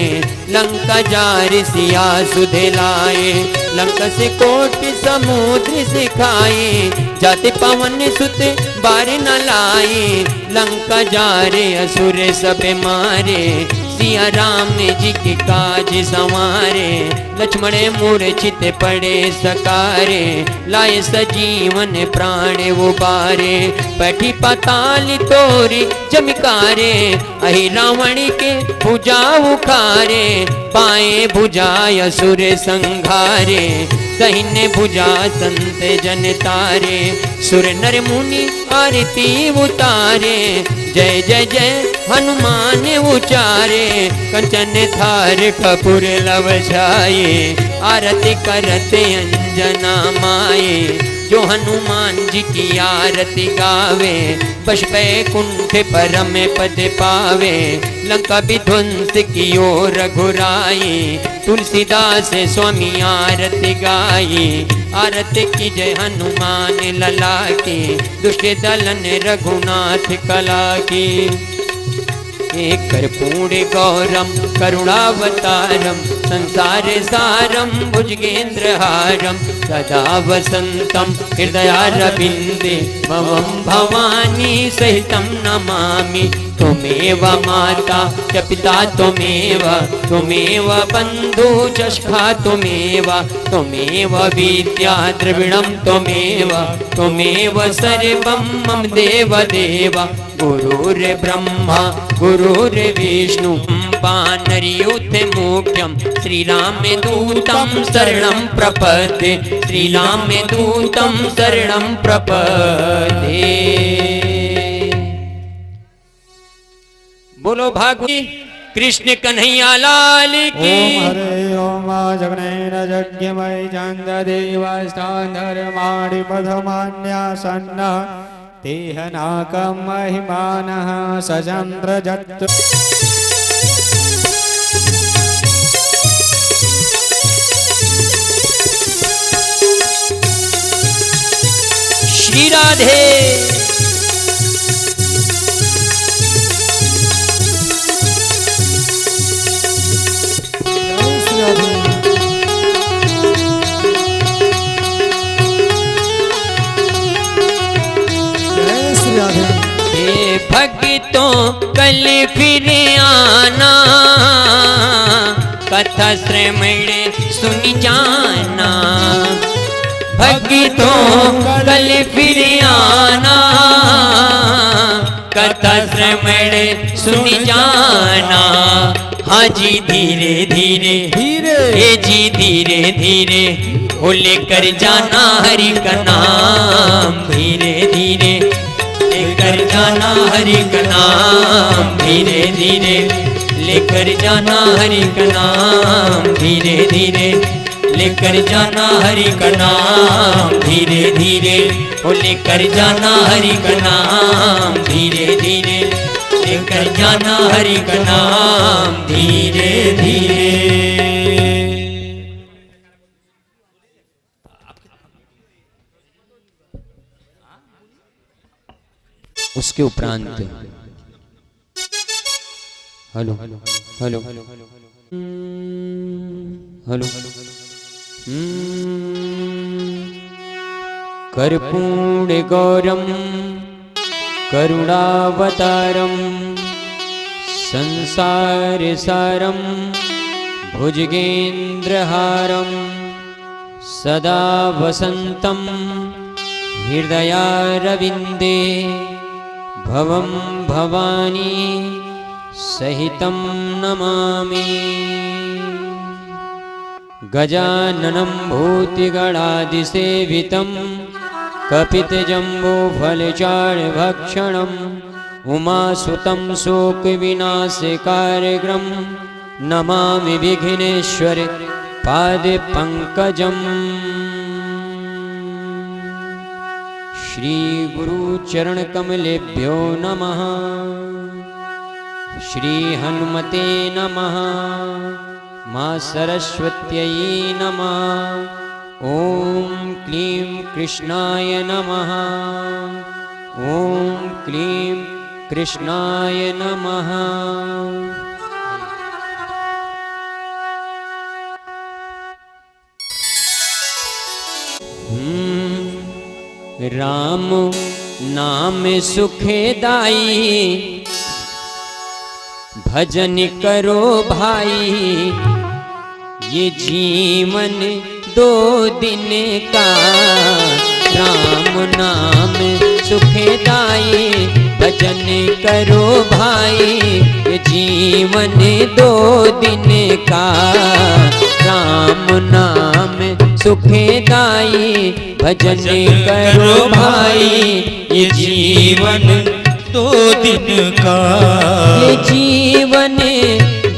लंका जार सिया सुधे लाए लंका से कोटि समुद्र सिखाए जाते पवन सुत बार न लाए लंका जारे असुर सब मारे सिया राम जी के काज संवारे लक्ष्मण मूर्छित पड़े सकारे लाए सजीवन प्राण वो बारे बैठी पाताल तोरी चमकारे अहि रावण के भुजा उखारे पाए भुजाय असुर संघारे दहिने भुजा संत जन तारे सुर नर मुनि आरती उतारे जय जय जय हनुमान उचारे कंचन थार कपूर लव छाये आरती करते अंजना माये जो हनुमान जी की आरती गावे बस बैकुंठ परम पद पावे लंका विध्वंस की ओर रघुराई तुलसीदास स्वामी आरती गाई आरती की जय हनुमान लला की दुष्ट दलन रघुनाथ कला की एक कर्पूर गौरम करुणावतारम संसार सारम भुजगेंद्र हारम सदा वसंतम हृदयारविंदे भवम भवानी सहितं नमामि त्वमेव माता च पिता त्वमेव बन्धु च सखा त्वमेव विद्या द्रविणं त्वमेव सर्वं मम देव गुरुर्ब्रह्मा गुरुर्विष्णु वानरयूथ मुख्यं श्रीरामदूतं शरणं प्रपद्ये श्रीरामदूतं शरणं प्रपद्ये। बोलो भागवती कृष्ण कन्हैया लाल की। ओम हरे ओम जगनैन यज्ञमय चंद देवाष्टाधर्माणि पथमान्यासन्न तेहनाकं महिमानः सचन्द्रजत् श्री राधे भक्तों कल फिर आना कथा श्रवण सुन जाना भक्तों कल फिर आना कथा श्रवण सुन जाना। हाँ जी धीरे धीरे हे जी धीरे धीरे वो लेकर जाना हरि का नाम धीरे धीरे लेकर जाना हरि का नाम धीरे धीरे लेकर जाना हरि का नाम धीरे धीरे लेकर जाना हरि का नाम धीरे धीरे वो लेकर जाना हरि का नाम धीरे धीरे लेकर जाना हरि का नाम धीरे धीरे। उसके उपरांत हेलो हेलो हेलो कर्पूर गौरम करुणावतारम संसार सारम भुजगेंद्रहारम सदा वसंतम हृदयारविंदे भवं भवानी सहितं नमामि। गजाननं भूतिगणादिसेवितं कपितजम्बूफलचारुभक्षणम् उमासुतं शोकविनाशकारिग्रं नमामि विघ्नेश्वर पादपङ्कजम्। श्रीगुरुचरणकमलेभ्यो नमः। श्रीहनुमते नमः। माँ सरस्वत्यै नमः। ॐ क्लीं कृष्णाय नमः। ॐ क्लीं कृष्णाय नमः। राम नाम सुखदाई भजन करो भाई, ये जीवन 2 दिन का। राम नाम सुखदाई भजन करो भाई, ये जीवन 2 दिन का। राम नाम सुखदाई भजन करो भाई, ये जीवन 2 दिन का। ये जीवन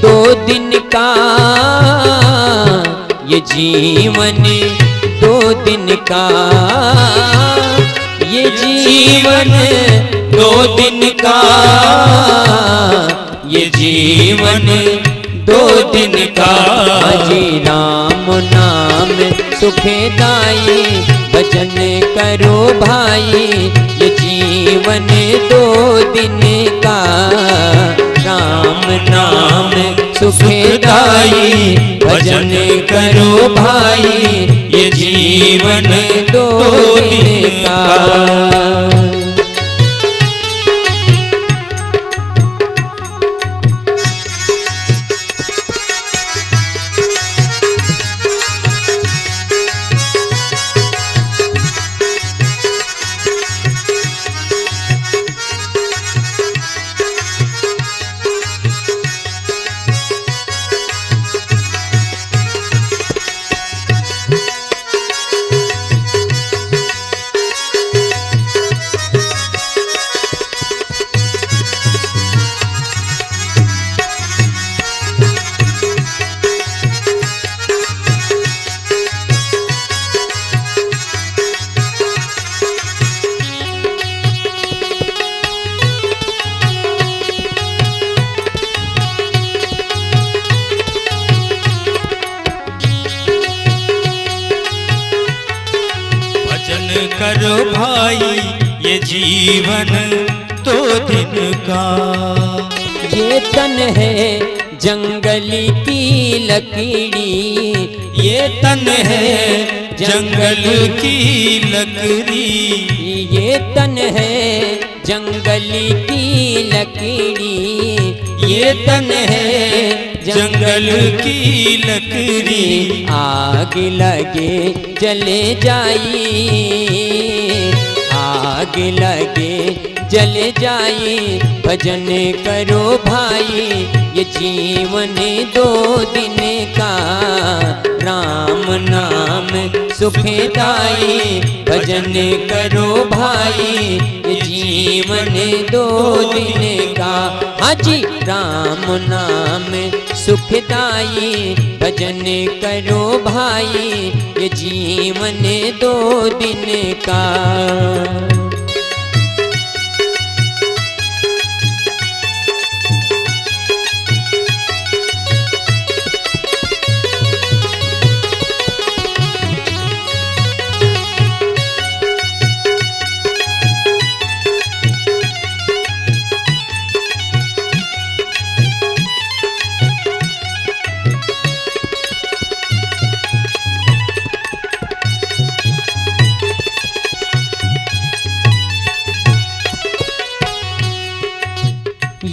2 दिन का। ये जीवन 2 दिन का। ये जीवन 2 दिन का। ये जीवन 2 दिन का। जी राम नाम सुखदाई भजन करो भाई, ये जीवन 2 दिन का। राम नाम सुखदाई भजन करो भाई, ये जीवन 2 दिन का। करो भाई, ये जीवन 2 दिन का। ये तन है जंगली की लकड़ी, ये तन है जंगल की लकड़ी। ये तन है जंगली की लकड़ी। ये तन है जंगल की लकड़ी। आग लगे जले जाई, आग लगे जले जाई भजन करो भाई, ये जीवन 2 दिन का। राम नाम सुखदाई भजन करो भाई, ये जीवन 2 दिन का। हाजी राम नाम सुखदाई भजन करो भाई, ये जीवन 2 दिन का।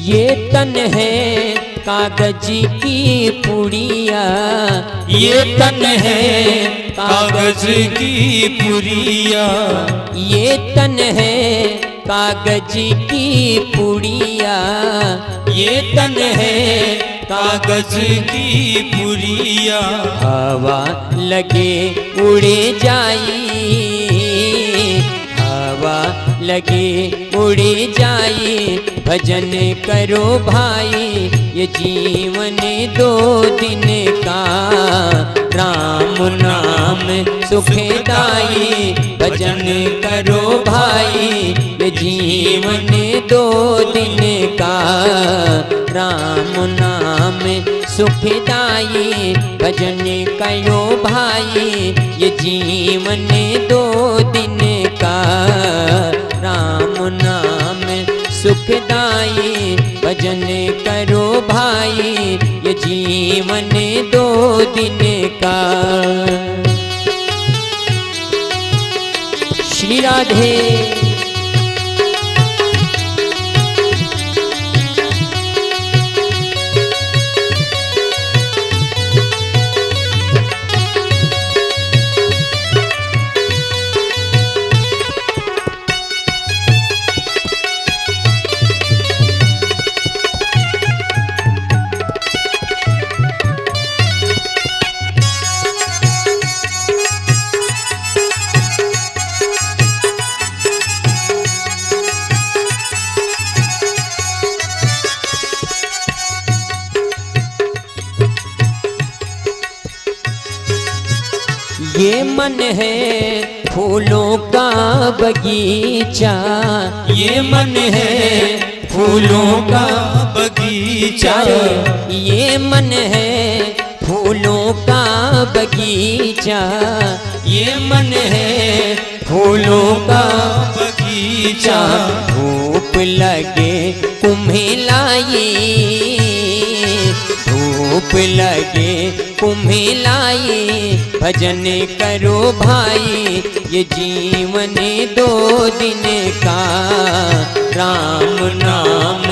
ये तन है कागज की पुड़िया, ये तन है कागज की पुड़िया। ये तन है कागज की पुड़िया, ये तन है कागज की पुड़िया, हवा लगे उड़े जाई, हवा लगे उड़े जाई। भजन करो भाई ये जीवन दो दिन का, राम नाम सुखदाई। भजन करो भाई ये जीवन दो दिन का, राम नाम सुखदाई। भजन करो भाई ये जीवन दो दिन का, राम नाम सुखदाई। भजन करो भाई ये जीवन दो दिन का। श्री राधे। ये मन है फूलों का बगीचा, ये मन है फूलों का बगीचा, ये मन है फूलों का बगीचा, ये मन है फूलों का बगीचा। धूप लगे तुम्हें लाई, धूप लगे तुम्हें लाई। भजन करो भाई ये जीवन दो दिन का, राम नाम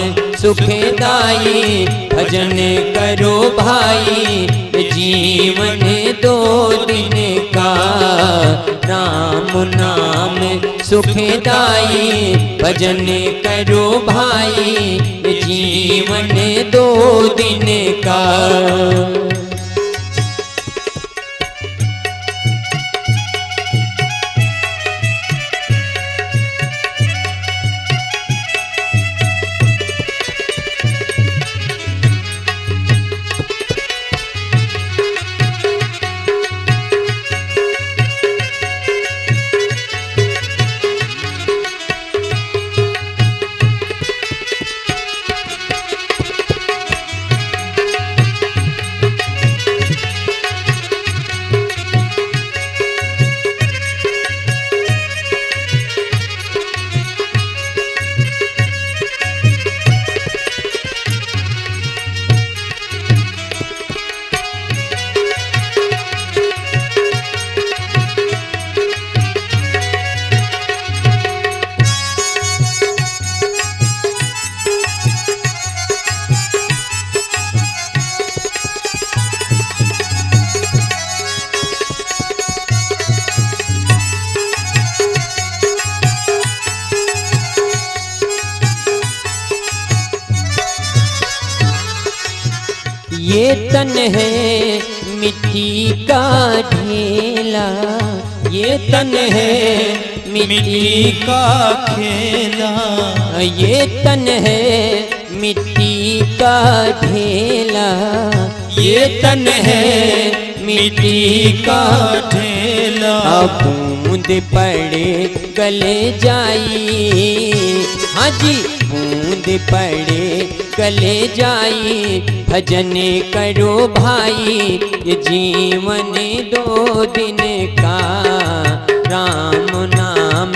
सुखदाई। भजन करो भाई ये जीवन दो दिन का, राम नाम सुखदाई। भजन करो भाई ये जीवन दो दिन का। ये तन है मिट्टी का ढेला, ये तन है मिट्टी का खेला, ये तन है मिट्टी का ढेला, ये तन है मिट्टी का ठेला। बूंद पड़े गले जाई, हाँ जी बूंद पड़े गले जाई। भजन करो भाई ये जीवन दो दिन का, राम नाम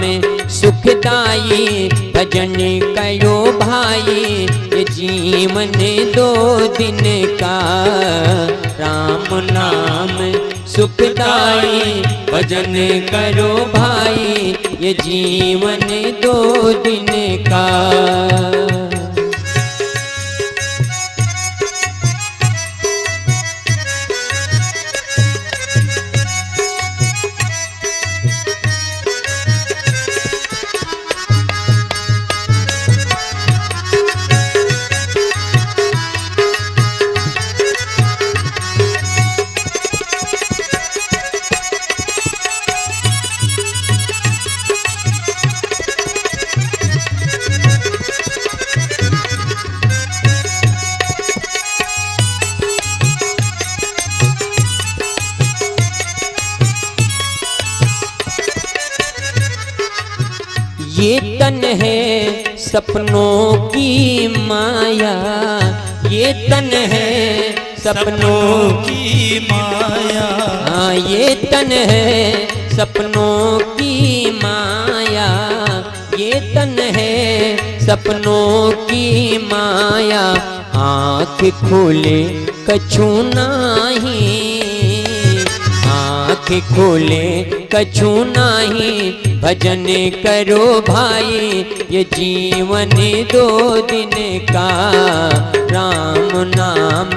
सुखदाई। भजन करो भाई ये जीवन दो दिन का, राम नाम सुखदाई। भजन करो भाई ये जीवन दो दिन का। ये तन है सपनों की माया, ये तन है सपनों की माया, हाँ ये तन है सपनों की माया, ये तन है सपनों की माया। आँख खोले कछु नाही, आँख खोले कछु नाही, भजन करो भाई ये जीवन दो दिन का, राम नाम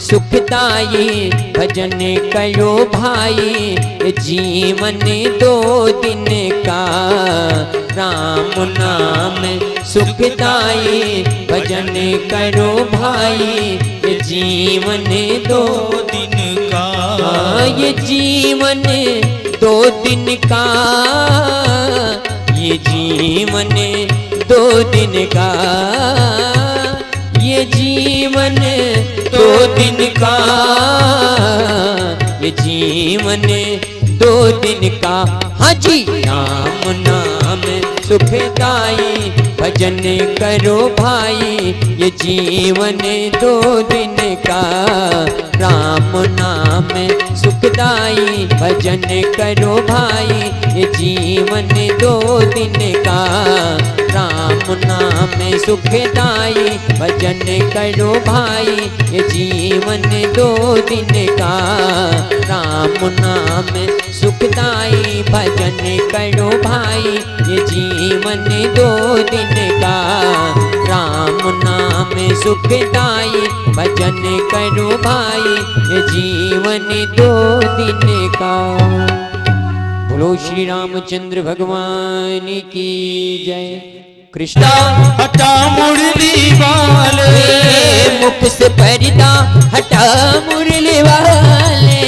सुखदाई, भजन करो भाई ये जीवन दो दिन का, राम नाम सुखदाई, भजन करो भाई ये जीवन दो दिन का, ये जीवन दो दिन का, ये जीवन दो दिन का, ये जीवन दो दिन का, ये जीवन दो दिन का। हाँ जी राम नाम सुखदाई, भजन करो भाई ये जीवन दो दिन का, राम नाम सुखदाई, भजन करो भाई ये जीवन दो दिन का, राम नाम सुखदाई, भजन करो भाई ये जीवन दो दिन का, राम नाम सुखदाई, भजन करो भाई ये जीवन दो दिन का, राम नाम सुखदाई, भजन करो भाई ये जीवन दो दिन का। बोलो श्री रामचंद्र भगवान की जय। कृष्णा हटा मुरली वाले, मुख से पर्दा हटा मुरली वाले,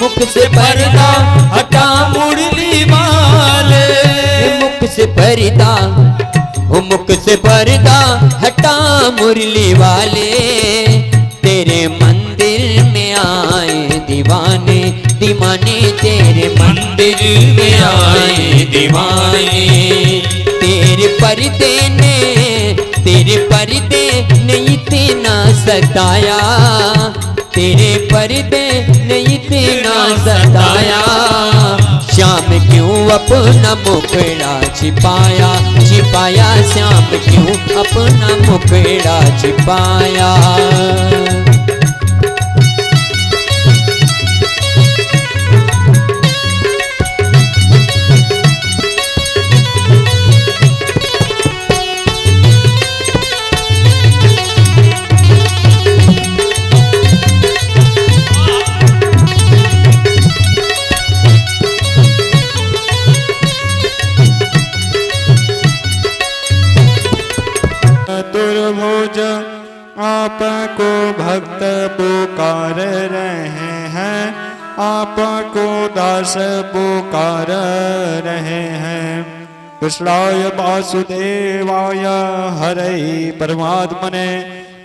मुख से पर्दा हटा मुरली वाले, मुख से पर्दा, वो मुख से पर्दा हटा मुरली वाले, तेरे मंदिर में आए दीवाने दीवाने, तेरे मंदिर में आए दीवाने, तेरे पर्दे ने इतना सताया, तेरे पर्दे ने इतना सताया, श्याम क्यों अपना मुखड़ा छिपाया, छिपाया श्याम क्यों अपना मुखड़ा छिपाया। दुर्भुज आपको भक्त पुकार रहे हैं, आपको दास पुकार रहे हैं। कृष्णाय वासुदेवाय हरे परमात्मने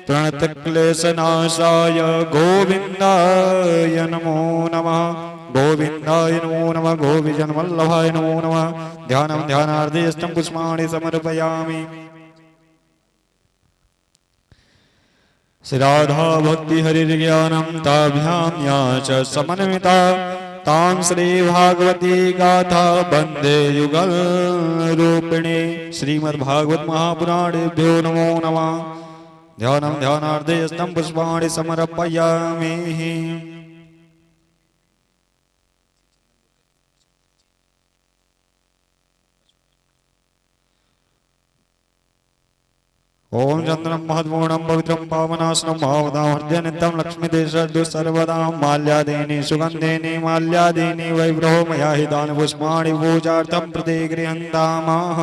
प्रणतक्लेशनाशाय गोविन्दाय नमो नमः, गोविन्दाय नमो नमः, गोविजनवल्लभाय नमो नमः। ध्यानं ध्यानार्धेष्टं पुष्पाणि समर्पयामि। श्री राधा भक्ति हरिर्ज्ञानं ताभ्यां या च समन्विता, तां श्री भागवती गाथा वन्दे युगल रूपिणे। श्रीमद्भागवत महापुराणेभ्यो नमो नमः। ध्यानं ध्यानार्धेष्टं पुष्पाणि समर्पयामि। ओम चंद्रम महद्मूणं पवित्रं पावनासनं भावदामर्ध्य नित्यं लक्ष्मीदेशर्दु सर्वदा माल्यादेनि सुगन्धेनि माल्यादेनि वैभ्रहो मया हि दानपुष्पाणि पूजार्थं प्रति गृह्णन्तामः।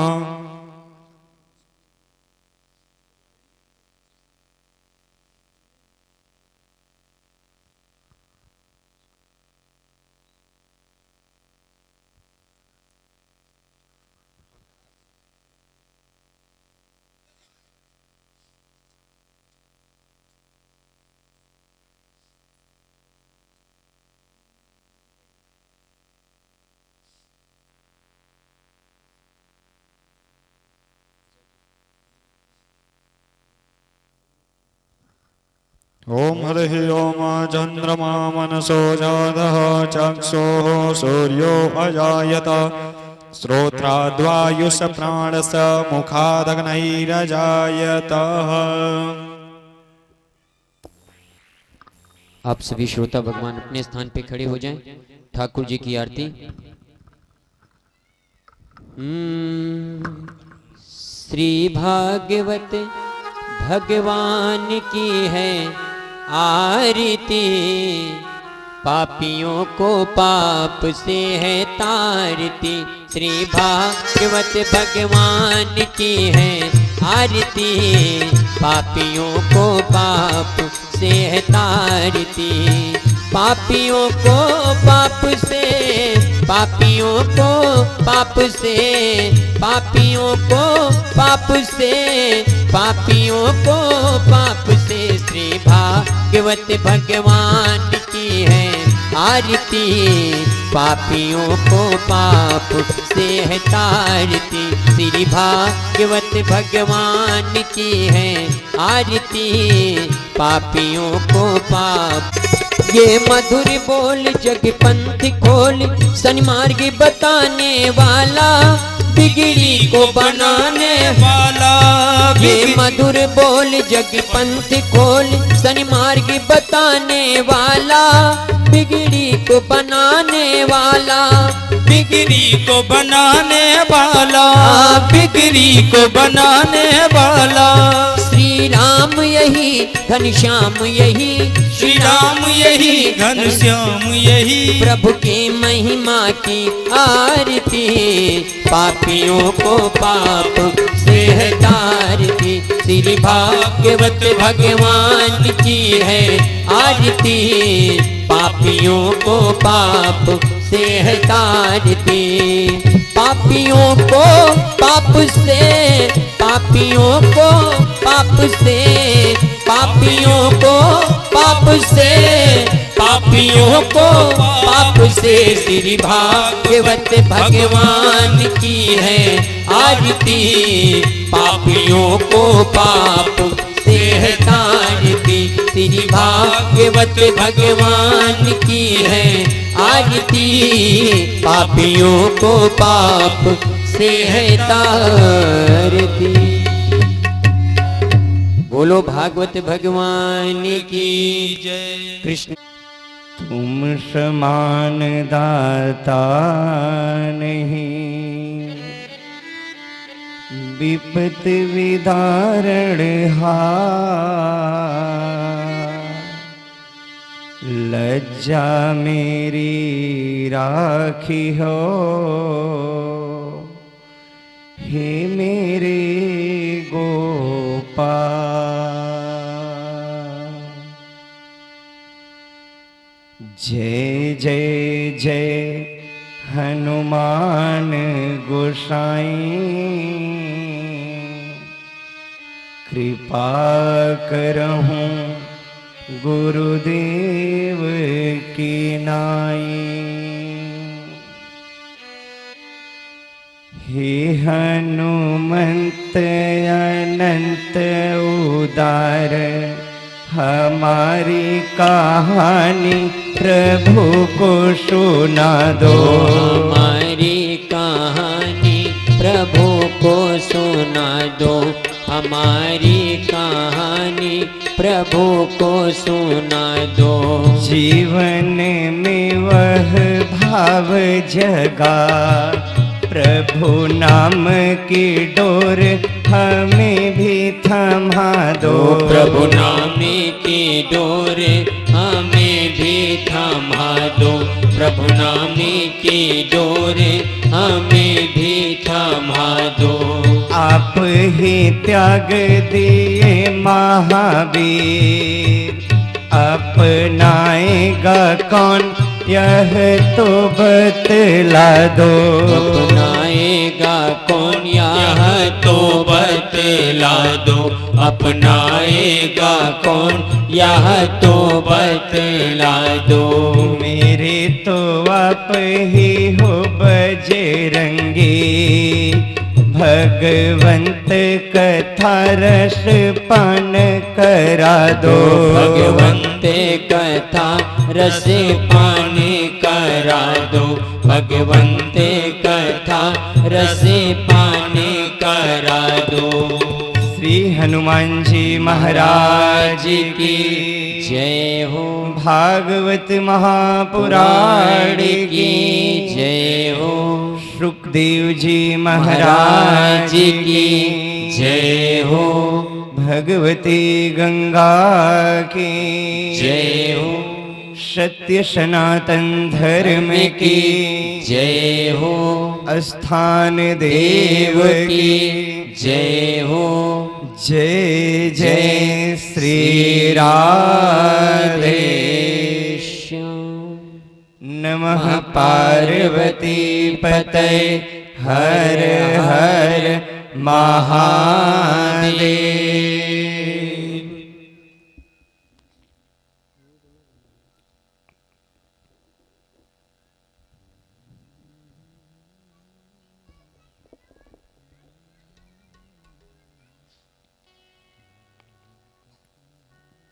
ओम हरिः ओम चंद्रमा मनसो जातः चक्षुः सूर्यो अजायत श्रोत्राद्वायुष प्राणस मुखादग्नैरजायतः। आप सभी श्रोता भगवान अपने स्थान पे खड़े हो जाएं, ठाकुर जी की आरती। श्री भागवत भगवान की है आरती, पापियों को पाप से है तारती। श्री भागवत भगवान की है आरती, पापियों को पाप से है तारती। पापियों को पाप से, पापियों को पाप से, पापियों को पाप से, पापियों को पाप से। श्री भागवत भगवान की है आरती, पापियों को पाप से है तारती। श्री भागवत भगवान की है आरती, पापियों को पाप। ये मधुर बोल जग पंथ खोल, सन्मार्ग बताने वाला, बिगड़ी को बनाने वाला। ये मधुर बोल जग पंथ खोल, सन्मार्ग बताने वाला, बिगड़ी को बनाने वाला, बिगड़ी को बनाने वाला, बिगड़ी को बनाने वाला। श्री राम यही घनश्याम यही, श्री राम यही घनश्याम यही, प्रभु की महिमा की आरती, पापियों को पाप से है तारती। श्री भागवत भगवान की है आरती, पापियों को पाप से है तारती। पापियों को पाप से, पापियों को पाप से, पापियों को पाप से, पापियों को पाप से। श्री भागवत भगवान की है आरती, पापियों को पाप से है तारती। श्री भागवत भगवान की है आरती, पापियों को पाप से है तारती। बोलो भागवत भगवान की जय। कृष्ण तुम समान दाता नहीं, विपत विदारण लज्जा मेरी राखी हो, हे मेरे गोपाल। जय जय जय हनुमान गोसाई, कृपा करहूँ गुरुदेव की नाई। हे हनुमंत अनंत उदार, हमारी कहानी प्रभु को सुना दो। हमारी कहानी प्रभु को सुना दो, हमारी कहानी प्रभु को सुना दो। जीवन में वह भाव जगा, प्रभु नाम की डोर हमें भी थमा दो। प्रभु नाम की डोर हमें भी थमा दो, प्रभु नाम की डोर हमें भी थमा दो। आप ही त्याग दिए महावीर, अपनाएगा कौन यह तो बतला दो। अपनाएगा कौन यह तो बतला दो, अपनाएगा कौन यह तो बतला दो। मेरे तो आप ही हो बजरंगी, भग भगवंत कथा रस पान करा दो, भगवंत कथा रस पान करा दो, भगवंत कथा रस पान करा दो। श्री हनुमान जी महाराज की जय हो, भागवत महापुराण की जय हो, सुखदेव जी महाराज की जय हो, भगवती गंगा की जय हो, सत्य सनातन धर्म की जय हो, स्थान देव की जय हो, जय जय श्री राधे नमः पार्वती पते हर हर महादेव।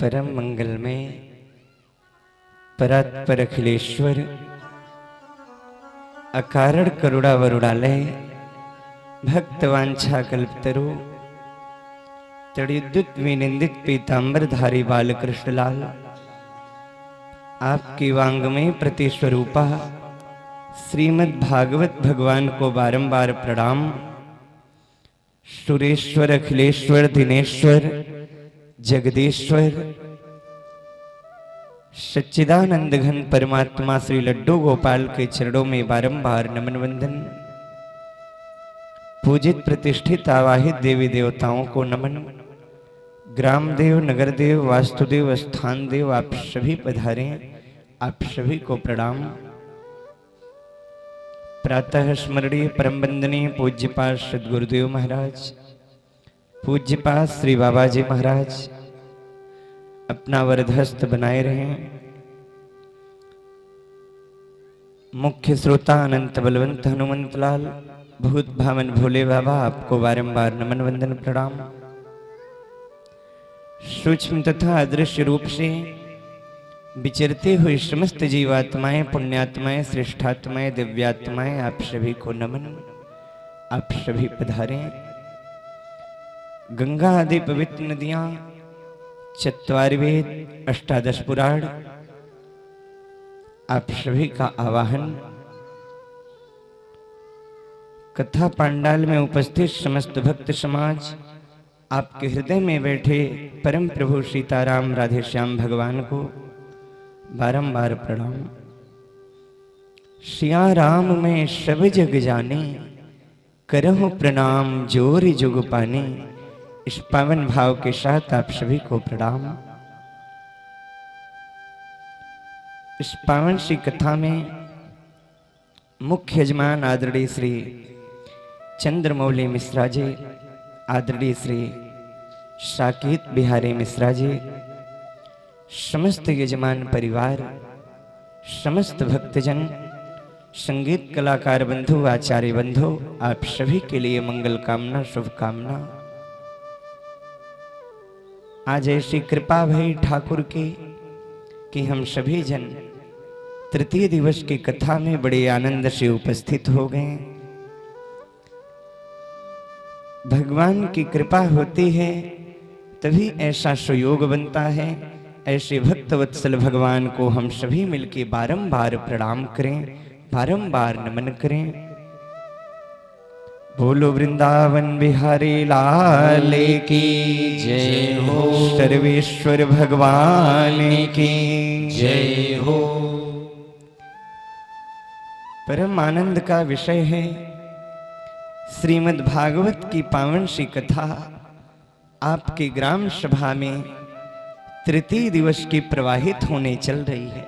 परम मंगल में परात्पर अखिलेश्वर अकारण करुणा वरुणालय भक्तवांछा कल्पतरु तड़ियुद्युत विनिंदित पीतांबरधारी बालकृष्णलाल आपकी वांग में प्रतिस्वरूपा श्रीमद् भागवत भगवान को बारंबार प्रणाम। सुरेश्वर अखिलेश्वर दिनेश्वर जगदीश्वर सच्चिदानंद घन परमात्मा श्री लड्डू गोपाल के चरणों में बारंबार नमन वंदन। पूजित प्रतिष्ठित आवाहित देवी देवताओं को नमन। ग्राम देव, नगर देव, वास्तुदेव, स्थान देव आप सभी पधारें, आप सभी को प्रणाम। प्रातः स्मरणीय परम वंदनीय पूज्यपाद सद्गुरुदेव महाराज, पूज्यपाद श्री बाबा जी महाराज अपना वरदहस्त बनाए रहें। मुख्य श्रोता अनंत बलवंत हनुमंत लाल, भूत भावन भोले बाबा आपको बारंबार नमन वंदन प्रणाम। सूक्ष्म तथा अदृश्य रूप से विचरते हुए समस्त जीवात्माएं, पुण्यात्माएं, श्रेष्ठात्माएं, दिव्यात्माएं आप सभी को नमन। आप सभी पधारें। गंगा आदि पवित्र नदियां, चत्वारवेद, अष्टादश पुराण आप सभी का आवाहन। कथा पांडाल में उपस्थित समस्त भक्त समाज आपके हृदय में बैठे परम प्रभु सीताराम राधे श्याम भगवान को बारंबार प्रणाम। सिया राम में सब जग जाने, करहु प्रणाम जोर जुग पाने। इस पावन भाव के साथ आप सभी को प्रणाम। इस पावन सी कथा में मुख्य यजमान आदरणीय श्री चंद्रमौली मिश्रा जी, आदरणीय श्री साकेत बिहारी मिश्रा जी, समस्त यजमान परिवार, समस्त भक्तजन, संगीत कलाकार बंधु, आचार्य बंधु आप सभी के लिए मंगल कामना, शुभकामना। आज ऐसी कृपा भई ठाकुर की कि हम सभी जन तृतीय दिवस की कथा में बड़े आनंद से उपस्थित हो गए। भगवान की कृपा होती है तभी ऐसा सुयोग बनता है। ऐसे भक्त वत्सल भगवान को हम सभी मिलकर बारंबार प्रणाम करें, बारंबार नमन करें। बोलो वृंदावन बिहारी लाल की जय हो, सर्वेश्वर भगवान की जय हो। परम आनंद का विषय है श्रीमद् भागवत की पावन सी कथा आपके ग्राम सभा में तृतीय दिवस की प्रवाहित होने चल रही है।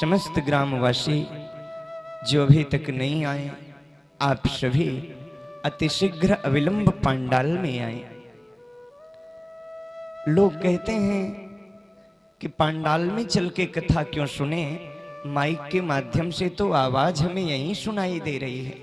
समस्त ग्रामवासी जो अभी तक नहीं आए, आप सभी अतिशीघ्र अविलंब पांडाल में आए। लोग कहते हैं कि पांडाल में चल के कथा क्यों सुने, माइक के माध्यम से तो आवाज हमें यहीं सुनाई दे रही है।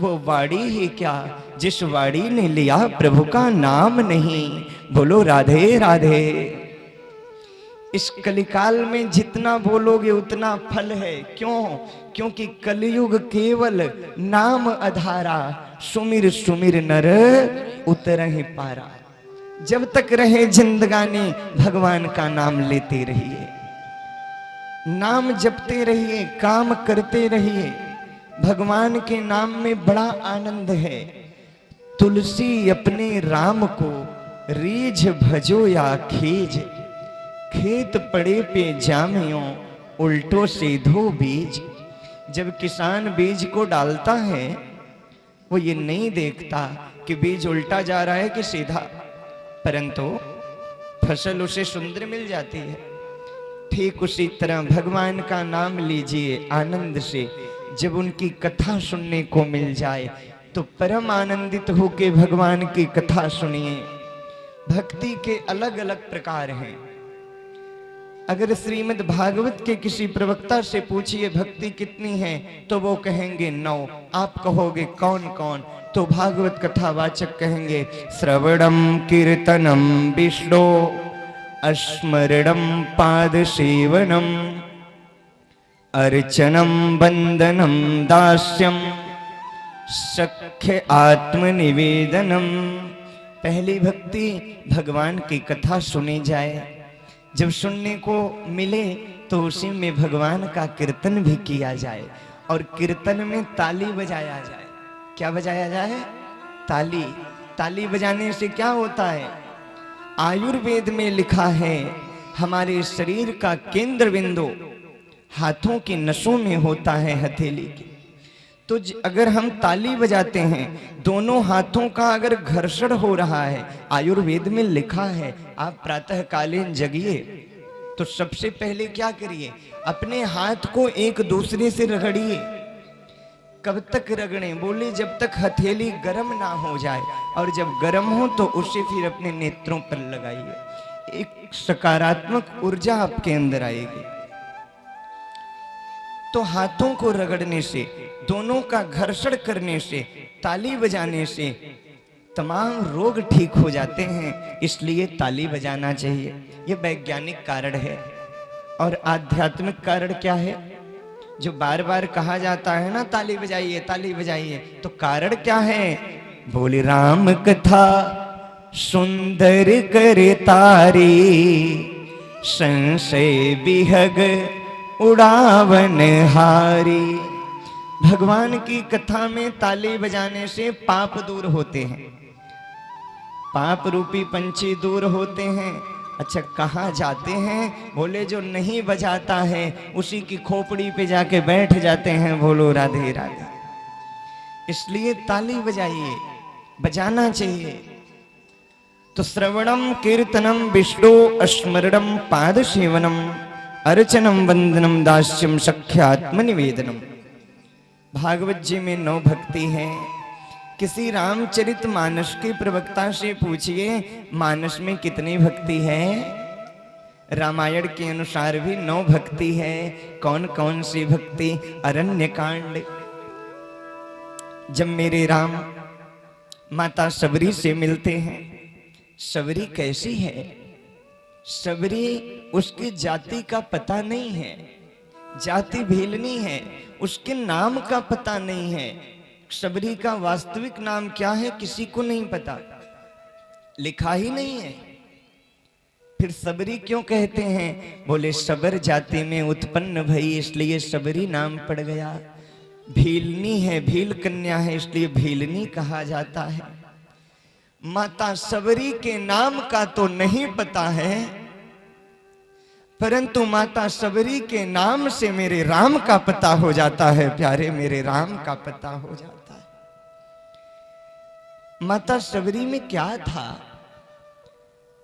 वो वाड़ी ही क्या जिस वाड़ी ने लिया प्रभु का नाम नहीं। बोलो राधे राधे। इस कलिकाल में जितना बोलोगे उतना फल है। क्यों? क्योंकि कलयुग केवल नाम आधारा, सुमिर सुमिर नर उतरहि पारा। जब तक रहे जिंदगानी भगवान का नाम लेते रहिए, नाम जपते रहिए, काम करते रहिए। भगवान के नाम में बड़ा आनंद है। तुलसी अपने राम को रीझ भजो या खीज, खेत पड़े पे जामियों उल्टो से धो बीज। जब किसान बीज को डालता है वो ये नहीं देखता कि बीज उल्टा जा रहा है कि सीधा, परंतु फसल उसे सुंदर मिल जाती है। ठीक उसी तरह भगवान का नाम लीजिए आनंद से। जब उनकी कथा सुनने को मिल जाए तो परम आनंदित होके भगवान की कथा सुनिए। भक्ति के अलग अलग प्रकार हैं। अगर श्रीमद् भागवत के किसी प्रवक्ता से पूछिए भक्ति कितनी है तो वो कहेंगे 9। आप कहोगे कौन कौन? तो भागवत कथा वाचक कहेंगे श्रवणम कीर्तनम विष्णु स्मरणम पाद सेवनम अर्चनम वंदनम दास्यम सख्य आत्मनिवेदनम। पहली भक्ति भगवान की कथा सुनी जाए। जब सुनने को मिले तो उसी में भगवान का कीर्तन भी किया जाए और कीर्तन में ताली बजाया जाए। क्या बजाया जाए? ताली। ताली बजाने से क्या होता है? आयुर्वेद में लिखा है हमारे शरीर का केंद्र बिंदु हाथों की नसों में होता है, हथेली की। तो अगर हम ताली बजाते हैं, दोनों हाथों का अगर घर्षण हो रहा है, आयुर्वेद में लिखा है आप प्रातः कालीन जगिए तो सबसे पहले क्या करिए? अपने हाथ को एक दूसरे से रगड़िए। कब तक रगड़ें? बोले जब तक हथेली गर्म ना हो जाए, और जब गर्म हो तो उसे फिर अपने नेत्रों पर लगाइए। एक सकारात्मक ऊर्जा आपके अंदर आएगी। तो हाथों को रगड़ने से, दोनों का घर्षण करने से, ताली बजाने से तमाम रोग ठीक हो जाते हैं। इसलिए ताली बजाना चाहिए। यह वैज्ञानिक कारण है। और आध्यात्मिक कारण क्या है? जो बार बार कहा जाता है ना ताली बजाइए ताली बजाइए, तो कारण क्या है? बोले राम कथा सुंदर करे तारी, संशय विहग उड़ावन हारी। भगवान की कथा में ताली बजाने से पाप दूर होते हैं, पाप रूपी पंछी दूर होते हैं। अच्छा, कहाँ जाते हैं? बोले जो नहीं बजाता है उसी की खोपड़ी पे जाके बैठ जाते हैं। बोलो राधे राधे। इसलिए ताली बजाइए, बजाना चाहिए। तो श्रवणम कीर्तनम विष्णु स्मरणम पाद सेवनम अर्चनम वंदनम दास्यम सख्यात्मनिवेदनम। भागवत जी में 9 भक्ति हैं। किसी रामचरित मानस के प्रवक्ता से पूछिए मानस में कितनी भक्ति है? रामायण के अनुसार भी 9 भक्ति है। कौन कौन सी भक्ति? अरण्य कांड। जब मेरे राम माता सबरी से मिलते हैं, सबरी कैसी है? सबरी उसकी जाति का पता नहीं है, जाति भीलनी है, उसके नाम का पता नहीं है। सबरी का वास्तविक नाम क्या है किसी को नहीं पता, लिखा ही नहीं है। फिर सबरी क्यों कहते हैं? बोले सबर जाति में उत्पन्न भई इसलिए सबरी नाम पड़ गया। भीलनी है, भील कन्या है, इसलिए भीलनी कहा जाता है। माता सबरी के नाम का तो नहीं पता है, परंतु माता सबरी के नाम से मेरे राम का पता हो जाता है। प्यारे मेरे राम का पता हो जाता है। माता सबरी में क्या था?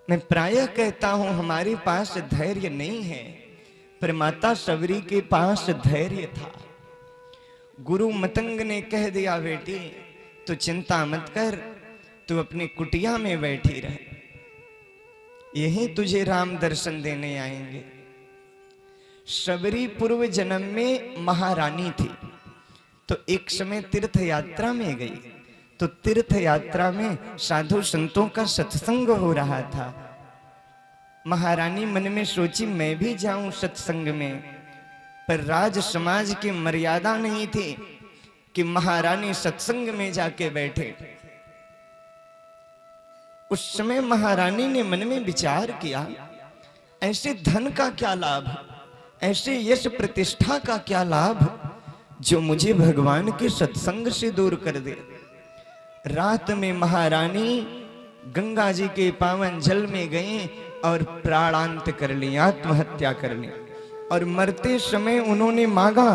मैं प्रायः कहता हूं हमारे पास धैर्य नहीं है, पर माता सबरी के पास धैर्य था। गुरु मतंग ने कह दिया बेटी तू चिंता मत कर, तू अपनी कुटिया में बैठी रहे, यही तुझे राम दर्शन देने आएंगे। सबरी पूर्व जन्म में महारानी थी, तो एक समय तीर्थ यात्रा में गई, तो तीर्थ यात्रा में साधु संतों का सत्संग हो रहा था। महारानी मन में सोची मैं भी जाऊं सत्संग में, पर राज समाज की मर्यादा नहीं थी कि महारानी सत्संग में जाके बैठे। उस समय महारानी ने मन में विचार किया, ऐसे धन का क्या लाभ, ऐसे यश प्रतिष्ठा का क्या लाभ जो मुझे भगवान के सत्संग से दूर कर दे। रात में महारानी गंगा जी के पावन जल में गई और प्राणांत कर ली, आत्महत्या कर ली। और मरते समय उन्होंने मांगा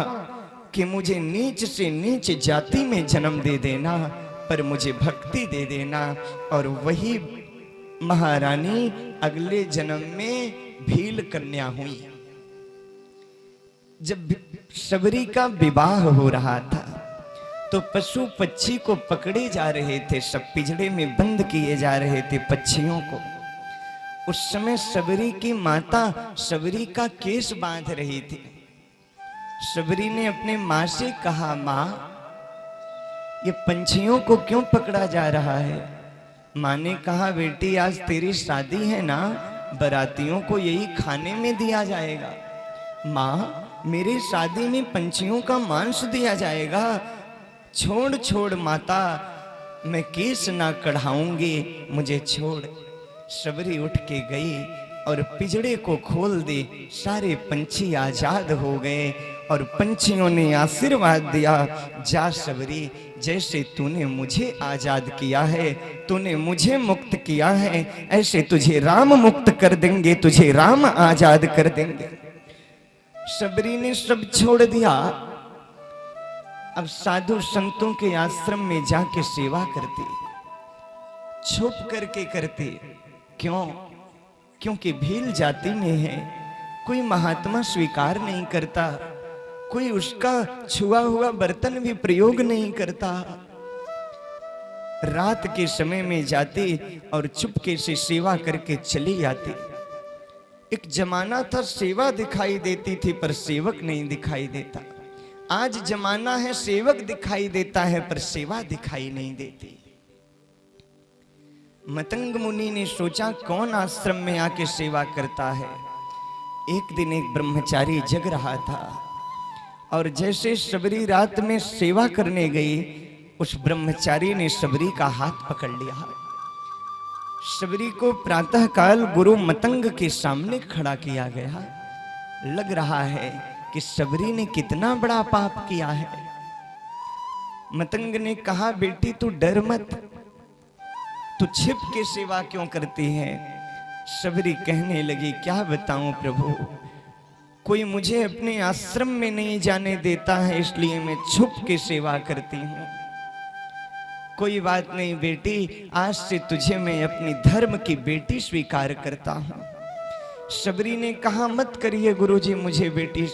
कि मुझे नीच से नीच जाति में जन्म दे देना, पर मुझे भक्ति दे देना। और वही महारानी अगले जन्म में भील कन्या हुई। जब शबरी का विवाह हो रहा था तो पशु पक्षी को पकड़े जा रहे थे, सब पिंजड़े में बंद किए जा रहे थे पक्षियों को। उस समय शबरी की माता शबरी का केस बांध रही थी। शबरी ने अपने माँ से कहा, माँ ये पंछियों को क्यों पकड़ा जा रहा है? माँ ने कहा, बेटी आज तेरी शादी है ना, बरातियों को यही खाने में दिया जाएगा। माँ मेरे शादी में पंछियों का मांस दिया जाएगा। छोड़ छोड़ माता, मैं केस ना कढ़ाऊंगी, मुझे छोड़। शबरी उठ के गई और पिंजड़े को खोल दे, सारे पंछी आजाद हो गए। और पंछियों ने आशीर्वाद दिया, जा शबरी, जैसे तूने मुझे आजाद किया है, तूने मुझे मुक्त किया है, ऐसे तुझे राम मुक्त कर देंगे, तुझे राम आजाद कर देंगे। शबरी ने सब छोड़ दिया। अब साधु संतों के आश्रम में जाके सेवा करती, छुप करके करती। क्यों? क्योंकि भील जाति में है, कोई महात्मा स्वीकार नहीं करता, कोई उसका छुआ हुआ बर्तन भी प्रयोग नहीं करता। रात के समय में जाती और चुपके से सेवा करके चली आती। एक जमाना था सेवा दिखाई देती थी पर सेवक नहीं दिखाई देता। आज जमाना है सेवक दिखाई देता है पर सेवा दिखाई नहीं देती। मतंग मुनि ने सोचा कौन आश्रम में आके सेवा करता है। एक दिन एक ब्रह्मचारी जग रहा था और जैसे शबरी रात में सेवा करने गई, उस ब्रह्मचारी ने शबरी का हाथ पकड़ लिया। शबरी को प्रातः काल गुरु मतंग के सामने खड़ा किया गया। लग रहा है कि शबरी ने कितना बड़ा पाप किया है। मतंग ने कहा, बेटी तू डर मत, तू छिप के सेवा क्यों करती है? शबरी कहने लगी, क्या बताऊं प्रभु, कोई मुझे अपने आश्रम में नहीं जाने देता है, इसलिए मैं छुप के सेवा करती हूँ। कोई बात नहीं बेटी, आज से तुझे मैं अपनी धर्म की बेटी स्वीकार करता हूँ। शबरी ने कहा, मत करिए गुरुजी, मुझे बेटी